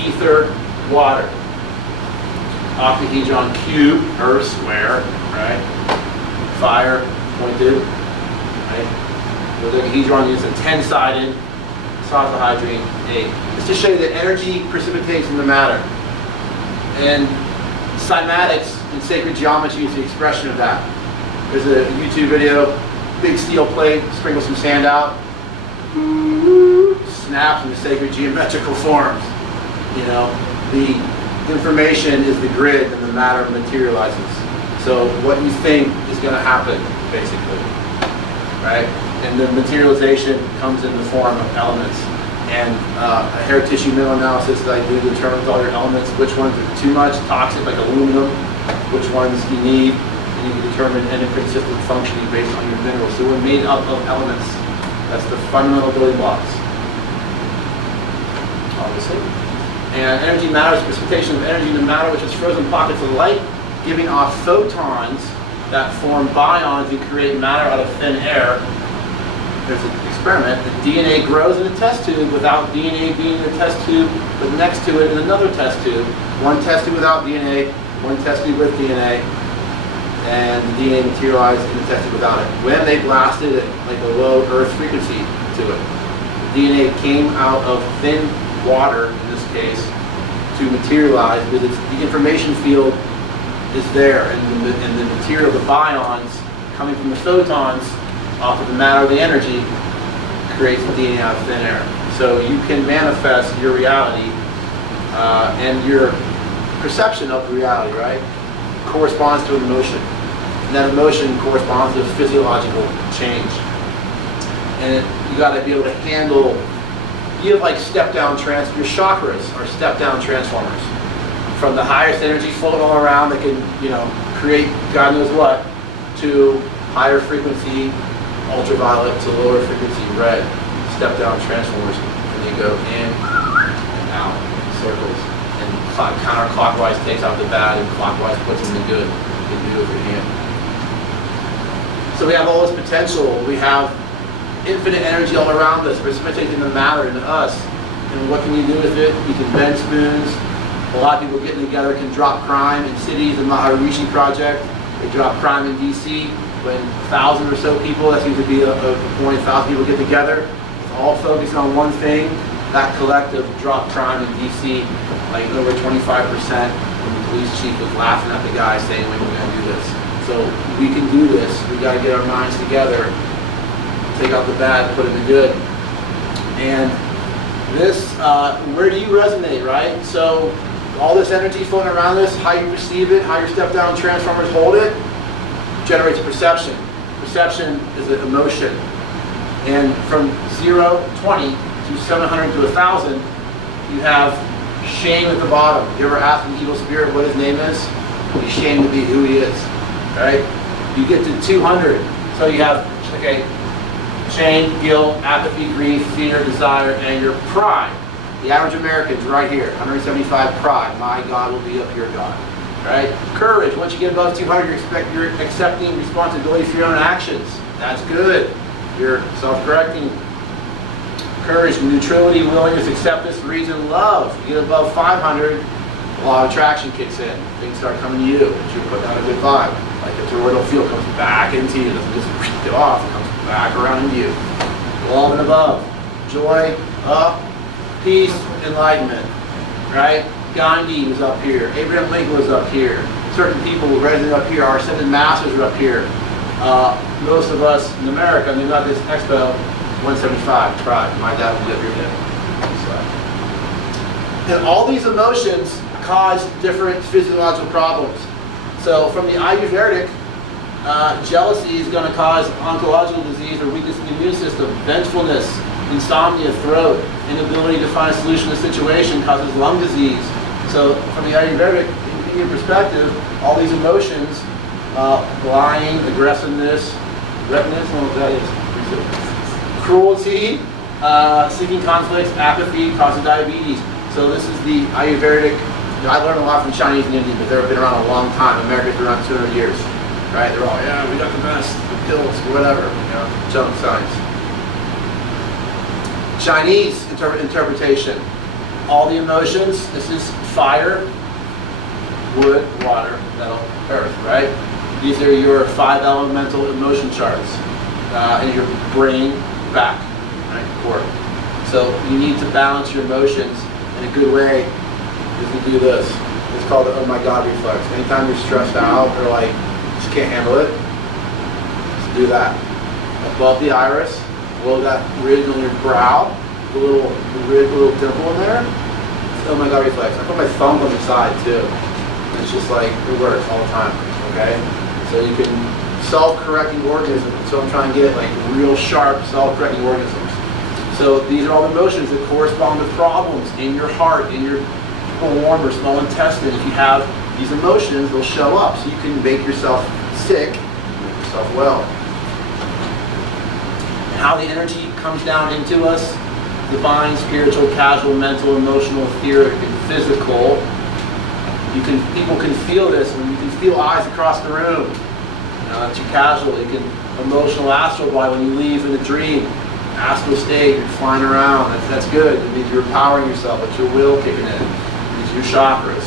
ether, water. Octahedron cube, earth square, right? Fire, pointed, right? The dodecahedron is a 10-sided, saucahedron, 8. It's to show you that energy precipitates into matter. And cymatics in sacred geometry is the expression of that. There's a YouTube video, big steel plate, sprinkle some sand out, snaps into sacred geometrical forms. You know, the information is the grid and the matter materializes. So what you think is going to happen, basically, right? And the materialization comes in the form of elements. And a hair tissue mineral analysis that I do determines all your elements, which ones are too much toxic, like aluminum, which ones you need, and you can determine endocrine system functioning based on your minerals. So we're made up of elements. That's the fundamental building blocks, obviously. And energy matter is precipitation of energy into matter, which is frozen pockets of light, giving off photons that form bions and create matter out of thin air. There's an experiment. The DNA grows in a test tube without DNA being in the test tube, but next to it in another test tube. One test tube without DNA, one test tube with DNA. and the DNA materialized in the test without it. When they blasted it like a low Earth frequency to it, the DNA came out of thin water, in this case, to materialize, because the information field is there, and the material, the ions coming from the photons off of the matter of the energy creates the DNA out of thin air. So you can manifest your reality and your perception of the reality, right? Corresponds to an emotion. And that emotion corresponds to a physiological change. And you got to be able to handle, you have like step-down your chakras are step-down transformers. From the highest energy floating all around that can, create God knows what, to higher frequency ultraviolet to lower frequency red, step-down transformers. And they go in and out, circles. And counterclockwise takes out the bad and clockwise puts in the good. You can do it with your hand. So we have all this potential. We have infinite energy all around us, precipitating the matter into us. And what can you do with it? You can bend spoons. A lot of people getting together can drop crime in cities. The Maharishi Project, they drop crime in DC. When 1,000 or so people, that seems to be a point, 1,000 people get together, all focusing on one thing, that collective dropped crime in DC like over 25%. When the police chief was laughing at the guy saying, when are we going to do this? So we can do this. We got to get our minds together, take out the bad, put in the good. And this, where do you resonate, right? So all this energy floating around us, how you perceive it, how your step-down transformers hold it, generates perception. Perception is an emotion. And from 0, 20 to 700 to 1,000, you have shame at the bottom. You ever ask an evil spirit what his name is? He's shamed to be who he is. Right? You get to 200. So you have, shame, guilt, apathy, grief, fear, desire, anger, pride. The average American's right here, 175 pride. My God will be up your God. Right? Courage. Once you get above 200, you're accepting responsibility for your own actions. That's good. You're self-correcting. Courage, neutrality, willingness, acceptance, reason, love. You get above 500, the law of attraction kicks in. Things start coming to you. You're putting out a good vibe. Like the toroidal field comes back into you. It doesn't just get off. It comes back around into you. Love and above. Joy, peace, enlightenment. Right? Gandhi was up here. Abraham Lincoln was up here. Certain people who resident up here. Our ascended masters are up here. Most of us in America, I mean, not this expo, 175, pride. My dad will live here. So. And all these emotions cause different physiological problems. So from the Ayurvedic, jealousy is going to cause oncological disease or weakness in the immune system. Vengefulness, insomnia, throat, inability to find a solution to the situation causes lung disease. So from the Ayurvedic Indian perspective, all these emotions, lying, aggressiveness, cruelty, seeking conflicts, apathy, causes diabetes. So this is the Ayurvedic. I learned a lot from Chinese and Indian, but they've been around a long time. America's been around 200 years. Right? They're all, yeah, we got the best, the pills, whatever, junk science. Chinese interpretation. All the emotions, this is fire, wood, water, metal, earth, right? These are your 5 elemental emotion charts in your brain back, right, core. So you need to balance your emotions in a good way. You can do this. It's called the oh my God reflex. Anytime you're stressed out or like just can't handle it, just do that. Above the iris, below that ridge on your brow, the little dimple in there. It's oh my God reflex. I put my thumb on the side too. And it's just like it works all the time. Okay? So you can self-correcting organisms. So I'm trying to get like real sharp self-correcting organisms. So these are all the emotions that correspond to problems in your heart, in your warm or small intestine. If you have these emotions, they'll show up. So you can make yourself sick, make yourself well. And how the energy comes down into us, divine, spiritual, casual, mental, emotional, etheric, and physical. People can feel this when you can feel eyes across the room. That's your casual. You can emotional astral body when you leave in a dream. Astral state, you're flying around. That's good. It means you're empowering yourself. It's your will kicking in. It means your chakras.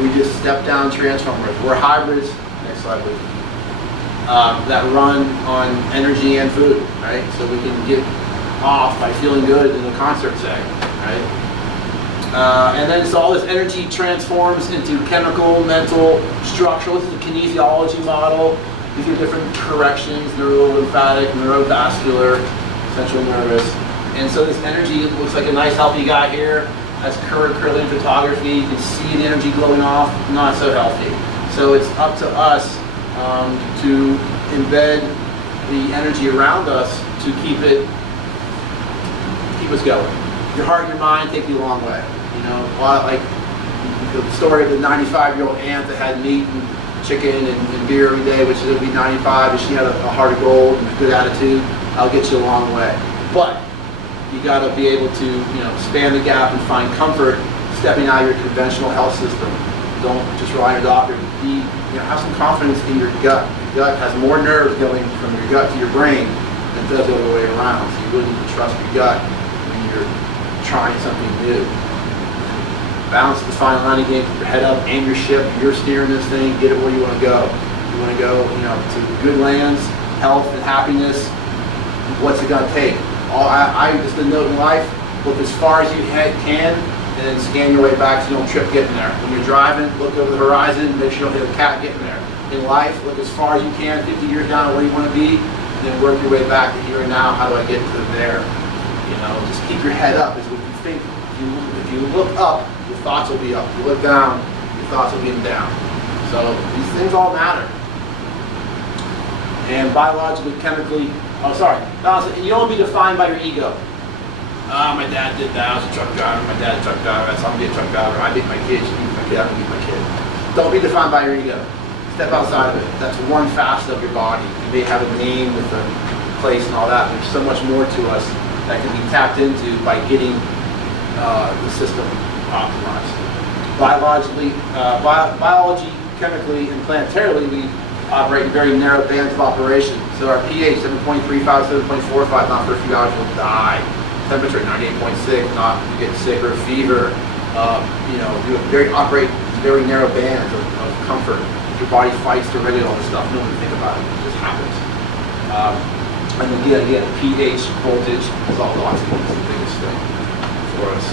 We just step down transformers. We're hybrids next slide, please. That run on energy and food, right? So we can get off by feeling good in a concert setting, right? And then so all this energy transforms into chemical, mental, structural. This is a kinesiology model. These are different corrections: neurolymphatic, neurovascular, central nervous. And so this energy looks like a nice healthy guy here. That's curling photography. You can see the energy glowing off. Not so healthy. So it's up to us to embed the energy around us to keep us going. Your heart and your mind take you a long way. You know, like the story of the 95-year-old aunt that had meat and chicken and beer every day, which is going to be 95, and she had a heart of gold and a good attitude. I'll get you a long way. But you got to be able to, you know, span the gap and find comfort stepping out of your conventional health system. Don't just rely on your doctor. Have some confidence in your gut. Your gut has more nerves going from your gut to your brain than it does the other way around. So you really need to trust your gut when you're trying something new. Balance the fine line again. Keep your head up, aim your ship. You're steering this thing. Get it where you want to go. You want to go, to good lands, health and happiness. What's it gonna take? Just a note in life: look as far as you can, and then scan your way back so you don't trip getting there. When you're driving, look over the horizon. Make sure you don't hit a cat getting there. In life, look as far as you can, 50 years down where you want to be, and then work your way back to here and now. How do I get to there? Just keep your head up. Is what you think. If you look up, your thoughts will be up. If you look down, your thoughts will be down. So these things all matter. And biologically, chemically, you don't want to be defined by your ego. My dad did that. I was a truck driver. My dad's a truck driver. That's how I'm going to be a truck driver. I beat my kid. She beat my kid. I'm going to beat my kid. Don't be defined by your ego. Step outside of it. That's one facet of your body. You may have a name with a place and all that. There's so much more to us that can be tapped into by getting the system optimized. Biology, chemically, and planetarily, we operate in very narrow bands of operation. So our pH 7.35, 7.45, not for a few hours you'll die. Temperature 98.6, not you get sick or fever. You operate very narrow bands of comfort. Your body fights to regulate all this stuff. No one think about it. It just happens. And again, pH, voltage is all oxygen. It's the biggest thing for us.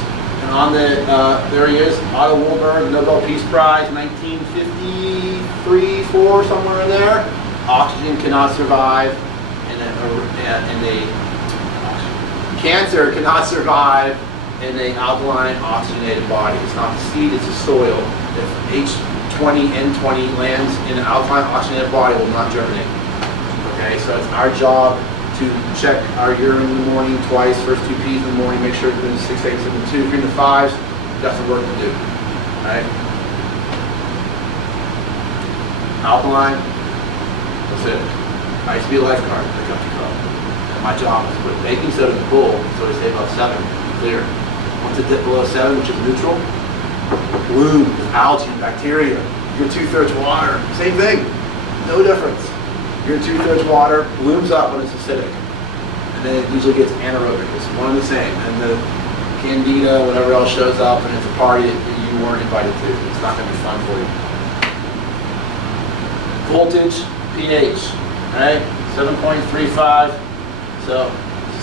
And on there he is, Otto Warburg, Nobel Peace Prize, 1953, 4, somewhere in there. Oxygen cannot survive, cancer cannot survive in an alkaline oxygenated body. It's not the seed, it's the soil. If H20N20 lands in an alkaline oxygenated body, it will not germinate. Okay, so it's our job to check our urine in the morning twice, first 2 P's in the morning, make sure it's in 6, 8, 7, 2. If you're in the 5s, you've got some work to do. Right? Alkaline, that's it. I used to be a lifeguard at the country club. And my job was to put baking soda in the pool, so we stay above 7, be clear. Once it dipped below 7, which is neutral, bloom, algae, bacteria. You're 2/3 water, same thing, no difference. You're 2/3 water, blooms up when it's acidic. And then it usually gets anaerobic, it's one and the same. And the candida, whatever else shows up, and it's a party that you weren't invited to. It's not gonna be fun for you. Voltage, pH, right? 7.35, so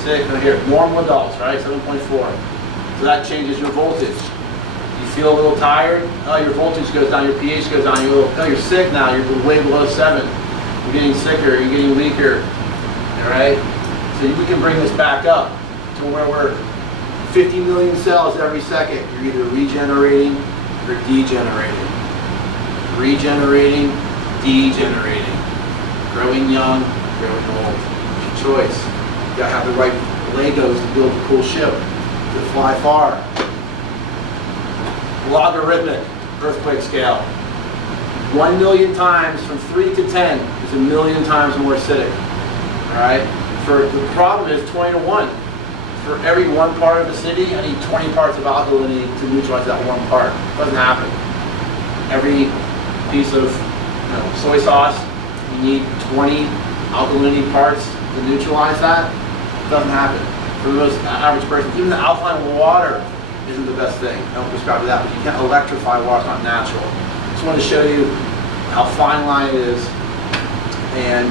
6, no here, normal adults, right? 7.4. So that changes your voltage. You feel a little tired, your voltage goes down, your pH goes down, you're sick now, you're way below 7. You're getting sicker, you're getting weaker, all right? So we can bring this back up to where we're 50 million cells every second. You're either regenerating or degenerating. Regenerating, degenerating. Growing young, growing old. It's your choice. You gotta have the right Legos to build a cool ship to fly far. Logarithmic earthquake scale. 1 million times from 3 to 10 is 1 million times more acidic. All right? The problem is 20 to 1. For every 1 part of the city, I need 20 parts of alkalinity to neutralize that 1 part. It doesn't happen. Every piece of soy sauce, you need 20 alkalinity parts to neutralize that. It doesn't happen. For the most average person, even the alkaline water isn't the best thing. I don't prescribe that, but you can't electrify water. It's not natural. I just wanted to show you how fine line it is, and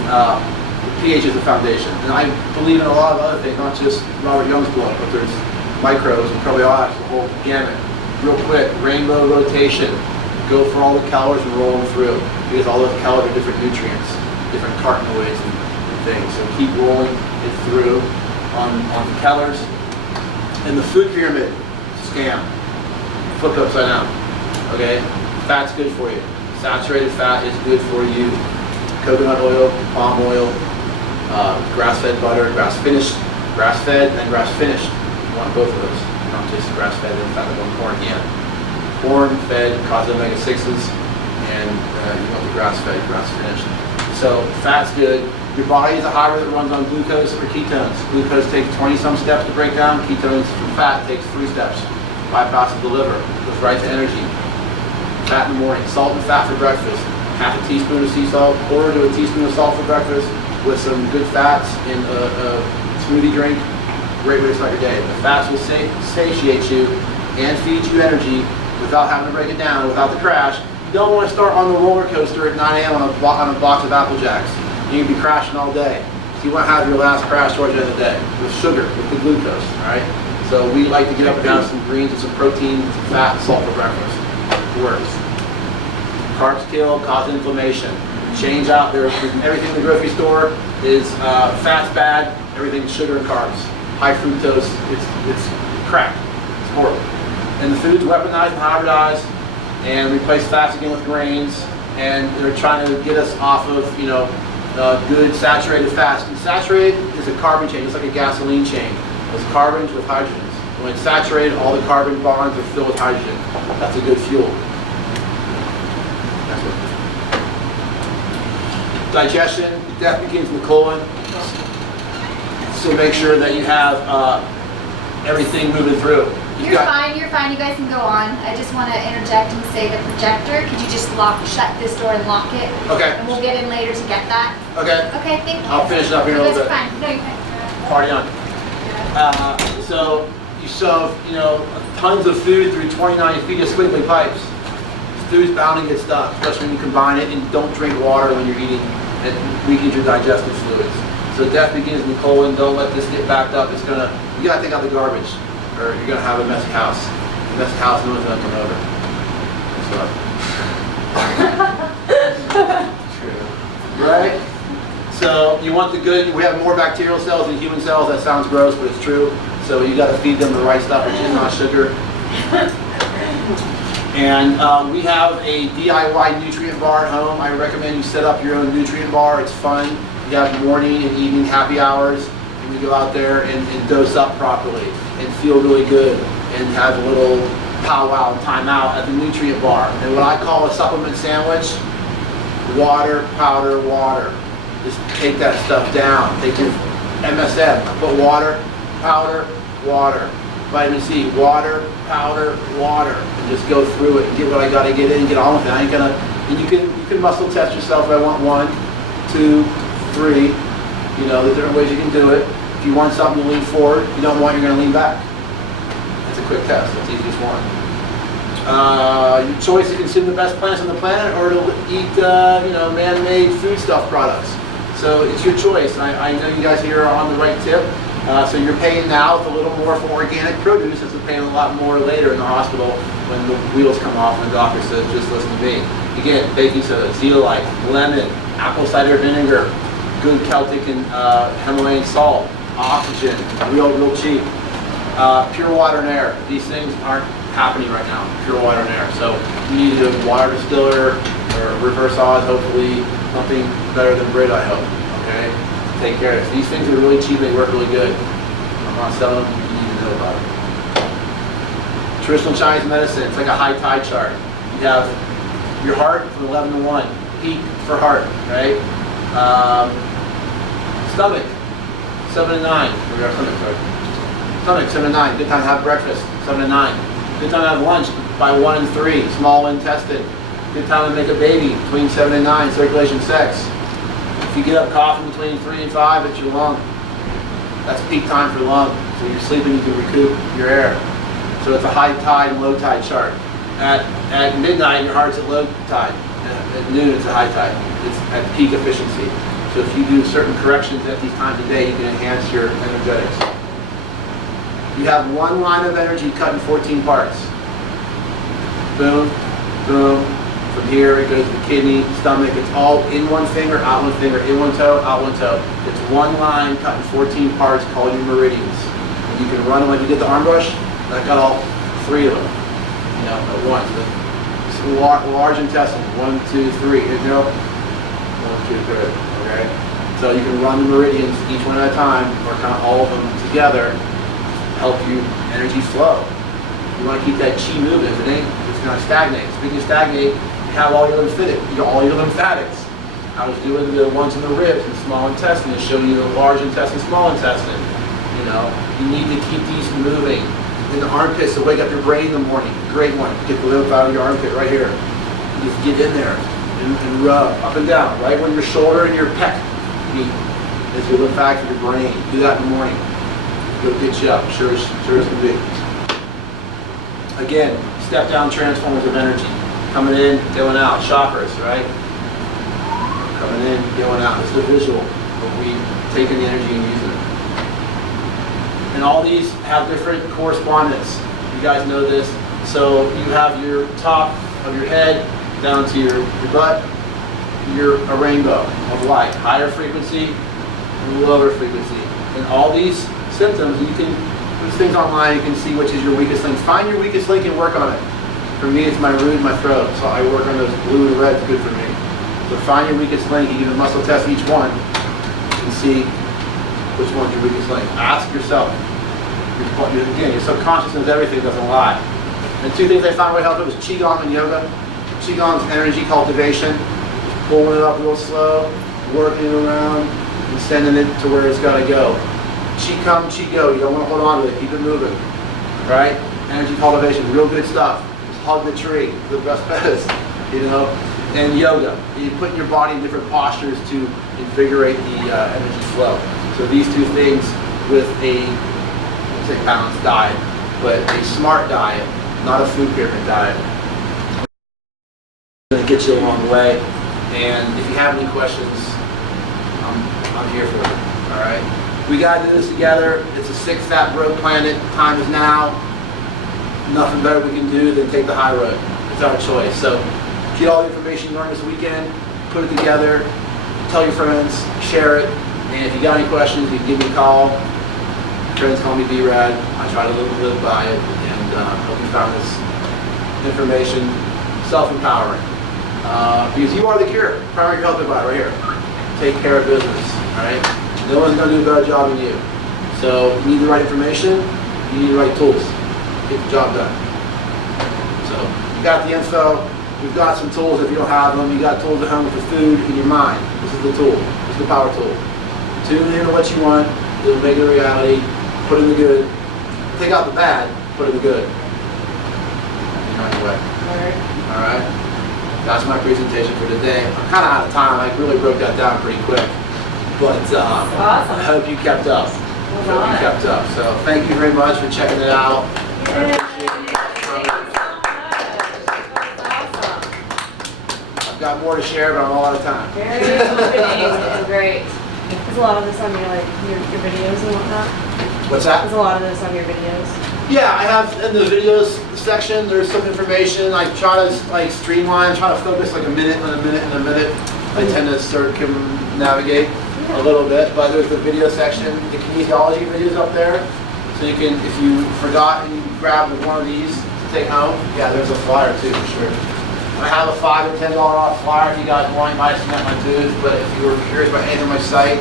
pH is the foundation. And I believe in a lot of other things, not just Robert Young's blood, but there's microbes and probiotics, the whole gamut. Real quick, rainbow rotation. Go for all the calories and roll them through, because all those calories are different nutrients, different carotenoids and things. So keep rolling it through on the calories. And the food pyramid, scam. Flip it upside down. Okay? Fat's good for you. Saturated fat is good for you. Coconut oil, palm oil, grass-fed butter, grass-finished, grass-fed, and grass-finished. You want both of those. Not just grass-fed and fat on corn again. Corn-fed causes omega-6s, and you want the grass-fed, grass-finished. So fat's good. Your body is a hybrid that runs on glucose or ketones. Glucose takes 20-some steps to break down. Ketones from fat takes 3 steps. Bypasses the liver, goes right to energy. Fat in the morning. Salt and fat for breakfast. Half a teaspoon of sea salt, quarter to a teaspoon of salt for breakfast, with some good fats in a smoothie drink. Great way to start your day. The fats will satiate you and feed you energy without having to break it down, without the crash. You don't want to start on the roller coaster at 9 a.m. on a box of Apple Jacks. You'll be crashing all day. So you want to have your last crash towards the end of the day with sugar, with the glucose, all right? So we like to get up and have some greens and some protein, some fat, and salt for breakfast. It works. Carbs kill, cause inflammation. Change out there. Everything in the grocery store is fat's bad. Everything's sugar and carbs. High fructose. It's crap. It's horrible. And the food's weaponized and hybridized, and replace fats again with grains. And they're trying to get us off of good saturated fats. And saturated is a carbon chain. It's like a gasoline chain. It's carbons with hydrogens. When it's saturated, all the carbon bonds are filled with hydrogen. That's a good fuel. Digestion, that begins in the colon. So make sure that you have everything moving through. You're fine, you guys can go on. I just want to interject and say the projector, could you just shut this door and lock it? Okay. And we'll get in later to get that. Okay. Okay, thank you. I'll finish it up here in a little bit. You guys are fine. No, you're fine. Party on. So you shove, tons of food through 29 feet of squiggly pipes. Food's bound to get stuck, especially when you combine it, and don't drink water when you're eating. It weakens your digestive fluids. So death begins in the colon. Don't let this get backed up. You gotta take out the garbage, or you're gonna have a messy house. A messy house, no one's gonna come over. True. Right? So you want the good. We have more bacterial cells than human cells. That sounds gross, but it's true. So you got to feed them the right stuff, which is not sugar. And we have a DIY nutrient bar at home. I recommend you set up your own nutrient bar. It's fun. You have morning and evening happy hours, and you go out there and dose up properly and feel really good and have a little powwow and time out at the nutrient bar. And what I call a supplement sandwich: water, powder, water. Just take that stuff down. Take your MSM, put water, powder, water. Vitamin C, water, powder, water, and just go through it and get what I got to get in and get on with it. I ain't gonna. And you can muscle test yourself if I want 1, 2, 3. There's different ways you can do it. If you want something to lean forward, if you don't want, you're gonna lean back. That's a quick test. That's the easiest one. Your choice to consume the best plants on the planet, or to eat man-made foodstuff products. So it's your choice. I know you guys here are on the right tip. So you're paying now with a little more for organic produce, as you're paying a lot more later in the hospital when the wheels come off and the doctor says, just listen to me. Again, baking soda, zeolite, lemon, apple cider vinegar, good Celtic and Himalayan salt, oxygen, real cheap. Pure water and air. These things aren't happening right now, pure water and air. So you need a water distiller or reverse Oz, hopefully something better than Brid, I hope. Okay? Take care of it. These things are really cheap, they work really good. I'm not selling them, you need to know about it. Traditional Chinese medicine, it's like a high tide chart. You have your heart from 11 to 1, peak for heart, right? Stomach, 7 to 9. Where are stomach, sorry. Stomach, 7 to 9. Good time to have breakfast, 7 to 9. Good time to have lunch by 1 and 3, small intestine. Good time to make a baby between 7 and 9, circulation, sex. If you get up coughing between 3 and 5, it's your lung. That's peak time for lung. So you're sleeping, you can recoup your air. So it's a high tide and low tide chart. At midnight, your heart's at low tide. At noon, it's a high tide. It's at peak efficiency. So if you do certain corrections at these times of day, you can enhance your energetics. You have one line of energy cut in 14 parts. Boom, boom. From here, it goes to the kidney, stomach. It's all in one finger, out one finger, in one toe, out one toe. It's one line cut in 14 parts called your meridians. And you can run them like you did the arm brush. I got all 3 of them, you know, at once. Large intestine, 1, 2, 3, inhale, 1, 2, 3, okay? So you can run the meridians each one at a time, or kind of all of them together, help you energy flow. You want to keep that chi moving, it's going to stagnate. Speaking of stagnate, you have all your lymphatics. I was doing the ones in the ribs and small intestine, and showing you the large intestine, small intestine. You know, you need to keep these moving. In the armpits to wake up your brain in the morning. Great one. Get the lymph out of your armpit right here. Just get in there and rub up and down, right where your shoulder and your pec meet. Is your lymphatic for your brain. Do that in the morning. It'll get you up, sure as can be. Again, step down transformers of energy. Coming in, going out. Chakras, right? Coming in, going out. It's the visual of we taking the energy and using it. And all these have different correspondence. You guys know this. So you have your top of your head down to your butt. You're a rainbow of light. Higher frequency and lower frequency. And all these symptoms, you can, there's things online, you can see which is your weakest link. Find your weakest link and work on it. For me, it's my root, my throat. So I work on those blue and red, it's good for me. So find your weakest link. You can muscle test each one and see which one's your weakest link. Ask yourself. Again, your subconscious knows everything, doesn't lie. And 2 things I found really helpful was Qigong and yoga. Qigong's energy cultivation, pulling it up real slow, working it around, and sending it to where it's got to go. Qi come, Qi go. You don't want to hold on to it. Keep it moving. Right? Energy cultivation, real good stuff. Just hug the tree. The best best. You know? And yoga. You put your body in different postures to invigorate the energy flow. So these 2 things with a balanced diet, but a smart diet, not a food pyramid diet. It's going to get you a long way. And if you have any questions, I'm here for you. All right. We got to do this together. It's a sick, fat, broke planet. Time is now. Nothing better we can do than take the high road. It's our choice. So get all the information you learned this weekend, put it together, tell your friends, share it. And if you got any questions, you can give me a call. Friends call me B-Rad. I try to live by it, and hope you found this information self-empowering. Because you are the cure. Primary health advice right here. Take care of business, all right? No one's going to do a better job than you. So you need the right information, you need the right tools. Get the job done. So you got the info. We've got some tools if you don't have them. You got tools at home with the food in your mind. This is the tool. This is the power tool. Tune into what you want. It'll make it a reality. Put in the good. Take out the bad. Put in the good. You're on your way. All right. That's my presentation for today. I'm kind of out of time. I really broke that down pretty quick. But I hope you kept up. So thank you very much for checking it out. I appreciate it. I've got more to share, but I'm all out of time. Very illuminating and great. Is a lot of this on your videos and whatnot? What's that? Is a lot of this on your videos? Yeah, I have in the videos section, there's some information. I try to streamline, try to focus like a minute and a minute and a minute. I tend to circumnavigate a little bit, but there's the video section, the kinesiology videos up there. So you can, if you forgot and you grab one of these to take home, yeah, there's a flyer too for sure. I have a $5 or $10 off flyer if you guys want. You might have seen that in my booth, but if you were curious about anything on my site,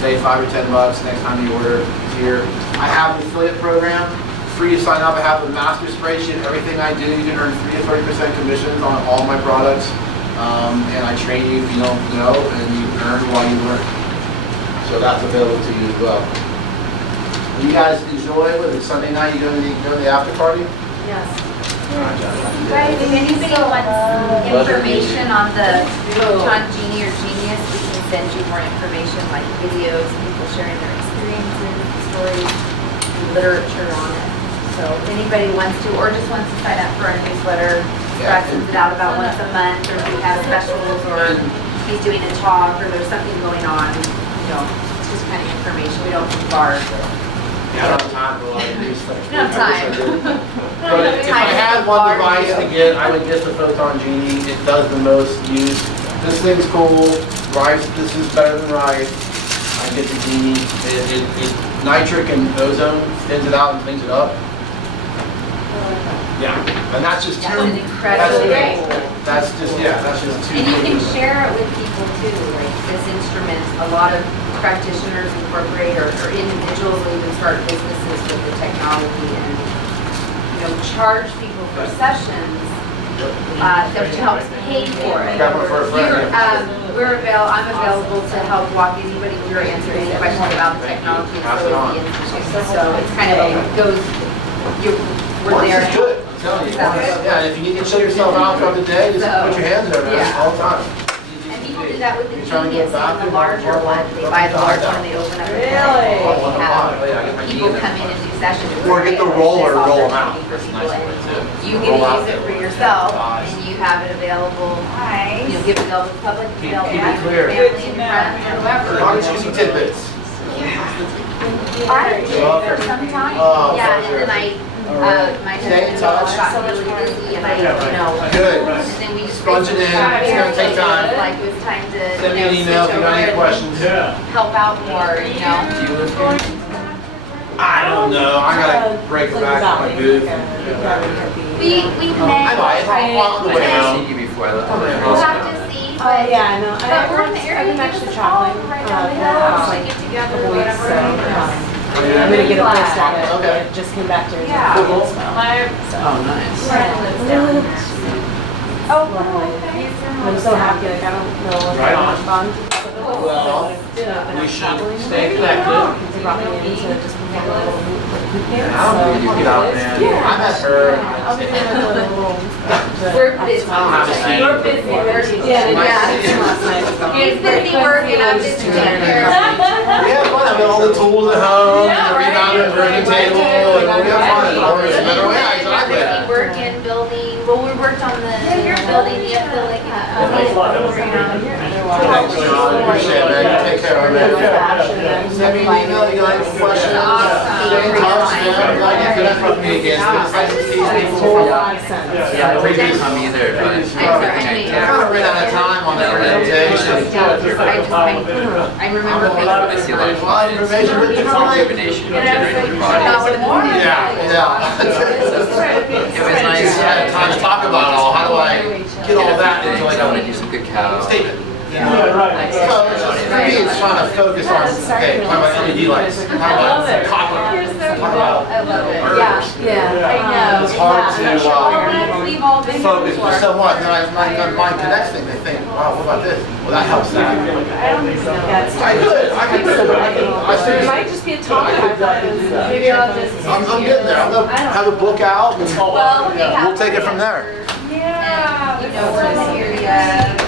say $5 or $10 next time you order. It's here. I have an affiliate program, free to sign up. I have a master spreadsheet. Everything I do, you can earn 3 to 30% commissions on all my products. And I train you if you don't know, and you earn while you learn. So that's available to you as well. You guys enjoy it? Was it Sunday night? You go to the after party? Yes. Guys, if anybody wants information on the John Genie or Genius, we can send you more information like videos, people sharing their experiences, stories, and literature on it. So if anybody wants to, or just wants to sign up for our newsletter, Brad sends it out about once a month, or if we have specials, or he's doing a talk, or there's something going on, you know, it's just kind of information, we don't bombard. Yeah, I don't have time for a lot of these things. We don't have time. But if I had one device to get, I would get the Photon Genie. It does the most use. This thing's cool. Rice, this is better than rice. I get the Genie. It nitric and ozone thins it out and cleans it up. Yeah, and that's just That's two. an incredible That's, tool. that's just two. And you can things. share it with people too, like this instrument, a lot of practitioners incorporate, or individuals will even start businesses with the technology and, you know, charge people for sessions, that helps pay for it. Grab one for a friend. I'm available to help walk anybody through or answer any questions about the technology, and Pass so it on. is the institute. So it's kind of, it goes, we're Once there. is good. I'm telling you. Is that good? Yeah, and if you need to show yourself out throughout the day, just So, put your hands over it yeah. all the time. And people do that with the You're trying to get Genius, back and the to larger one, they buy the large one, they open up. Really? Oh, They yeah, I get my have people knee in come there. in and do sessions. Or get the roller and roll them out. That's That's a nice way too. You get to Roll out use it the for yourself, thighs. and you have it available, you know, give it to the public, Keep available it to clear. your family and your friends, or whoever. As long as you see tidbits. I did for some time, Oh, yeah, pleasure. and then my Stay in husband touch. got really busy, and I, you know. Good. And then we just. Sponge it in. It's gonna take time. Like it was time to, Send me an email if you got any questions. help out more, you know. I don't know. I gotta break it back on my booth. We I know, may, I'm on the way I've out. seen you before. I looked we'll over have to see, Oh, but. yeah, I know. But we're in the area, I've been give actually us a call, traveling. right down the for hill, about like get together, a couple weeks, whatever. so I'm gonna get a place down there. Okay. I just came back to Yeah. Arizona as well. My Oh, nice. friend lives down there. Oh, Luckily. I'm so happy, like I don't know what Right on. I'm bond. Well, we should stay connected. They brought me in to just be a little boot camp, I don't think you so. get out, man. Yeah. I met her. I'll be doing a little. we're busy. I don't have a seat. We're busy, we're busy. Yeah, My yeah. seat. Last night. He's busy working, I'm busy taking care of. We have fun. I got all the tools at home, Yeah, the right. rebounder, version table, and we have fun. Or it's better way. Yeah, exactly. Busy working, building, well, we worked on the building, the acrylic, Thanks, John. Appreciate it, man. You take care of it, man. Send me an email. You got any questions? Stay in touch, man. Glad you connect with me again. It's nice to see people from Yeah, I wouldn't come either, but I kind of ran out of time on that presentation. I remember. I see a lot of A lot of information, but it's all like- rejuvenation generated your body. Yeah, yeah. It was nice. I had time to talk about it all. How do I get all that into like I want to a do some good cow. statement? So it's just, for me, it's trying to focus on, okay, talk about LED lights, talk about copper, talk about herbs. Yeah. I know. It's hard to We've all been focus, but before. so what? Then my mind connects things. They think, wow, what about this? Well, that helps that. I could. I It seriously. might just be a topic. I thought it was. Maybe I'll just. I'm getting there. I'm gonna have a book out and Well, we have. we'll take it from there. Yeah. You know, we're in the area.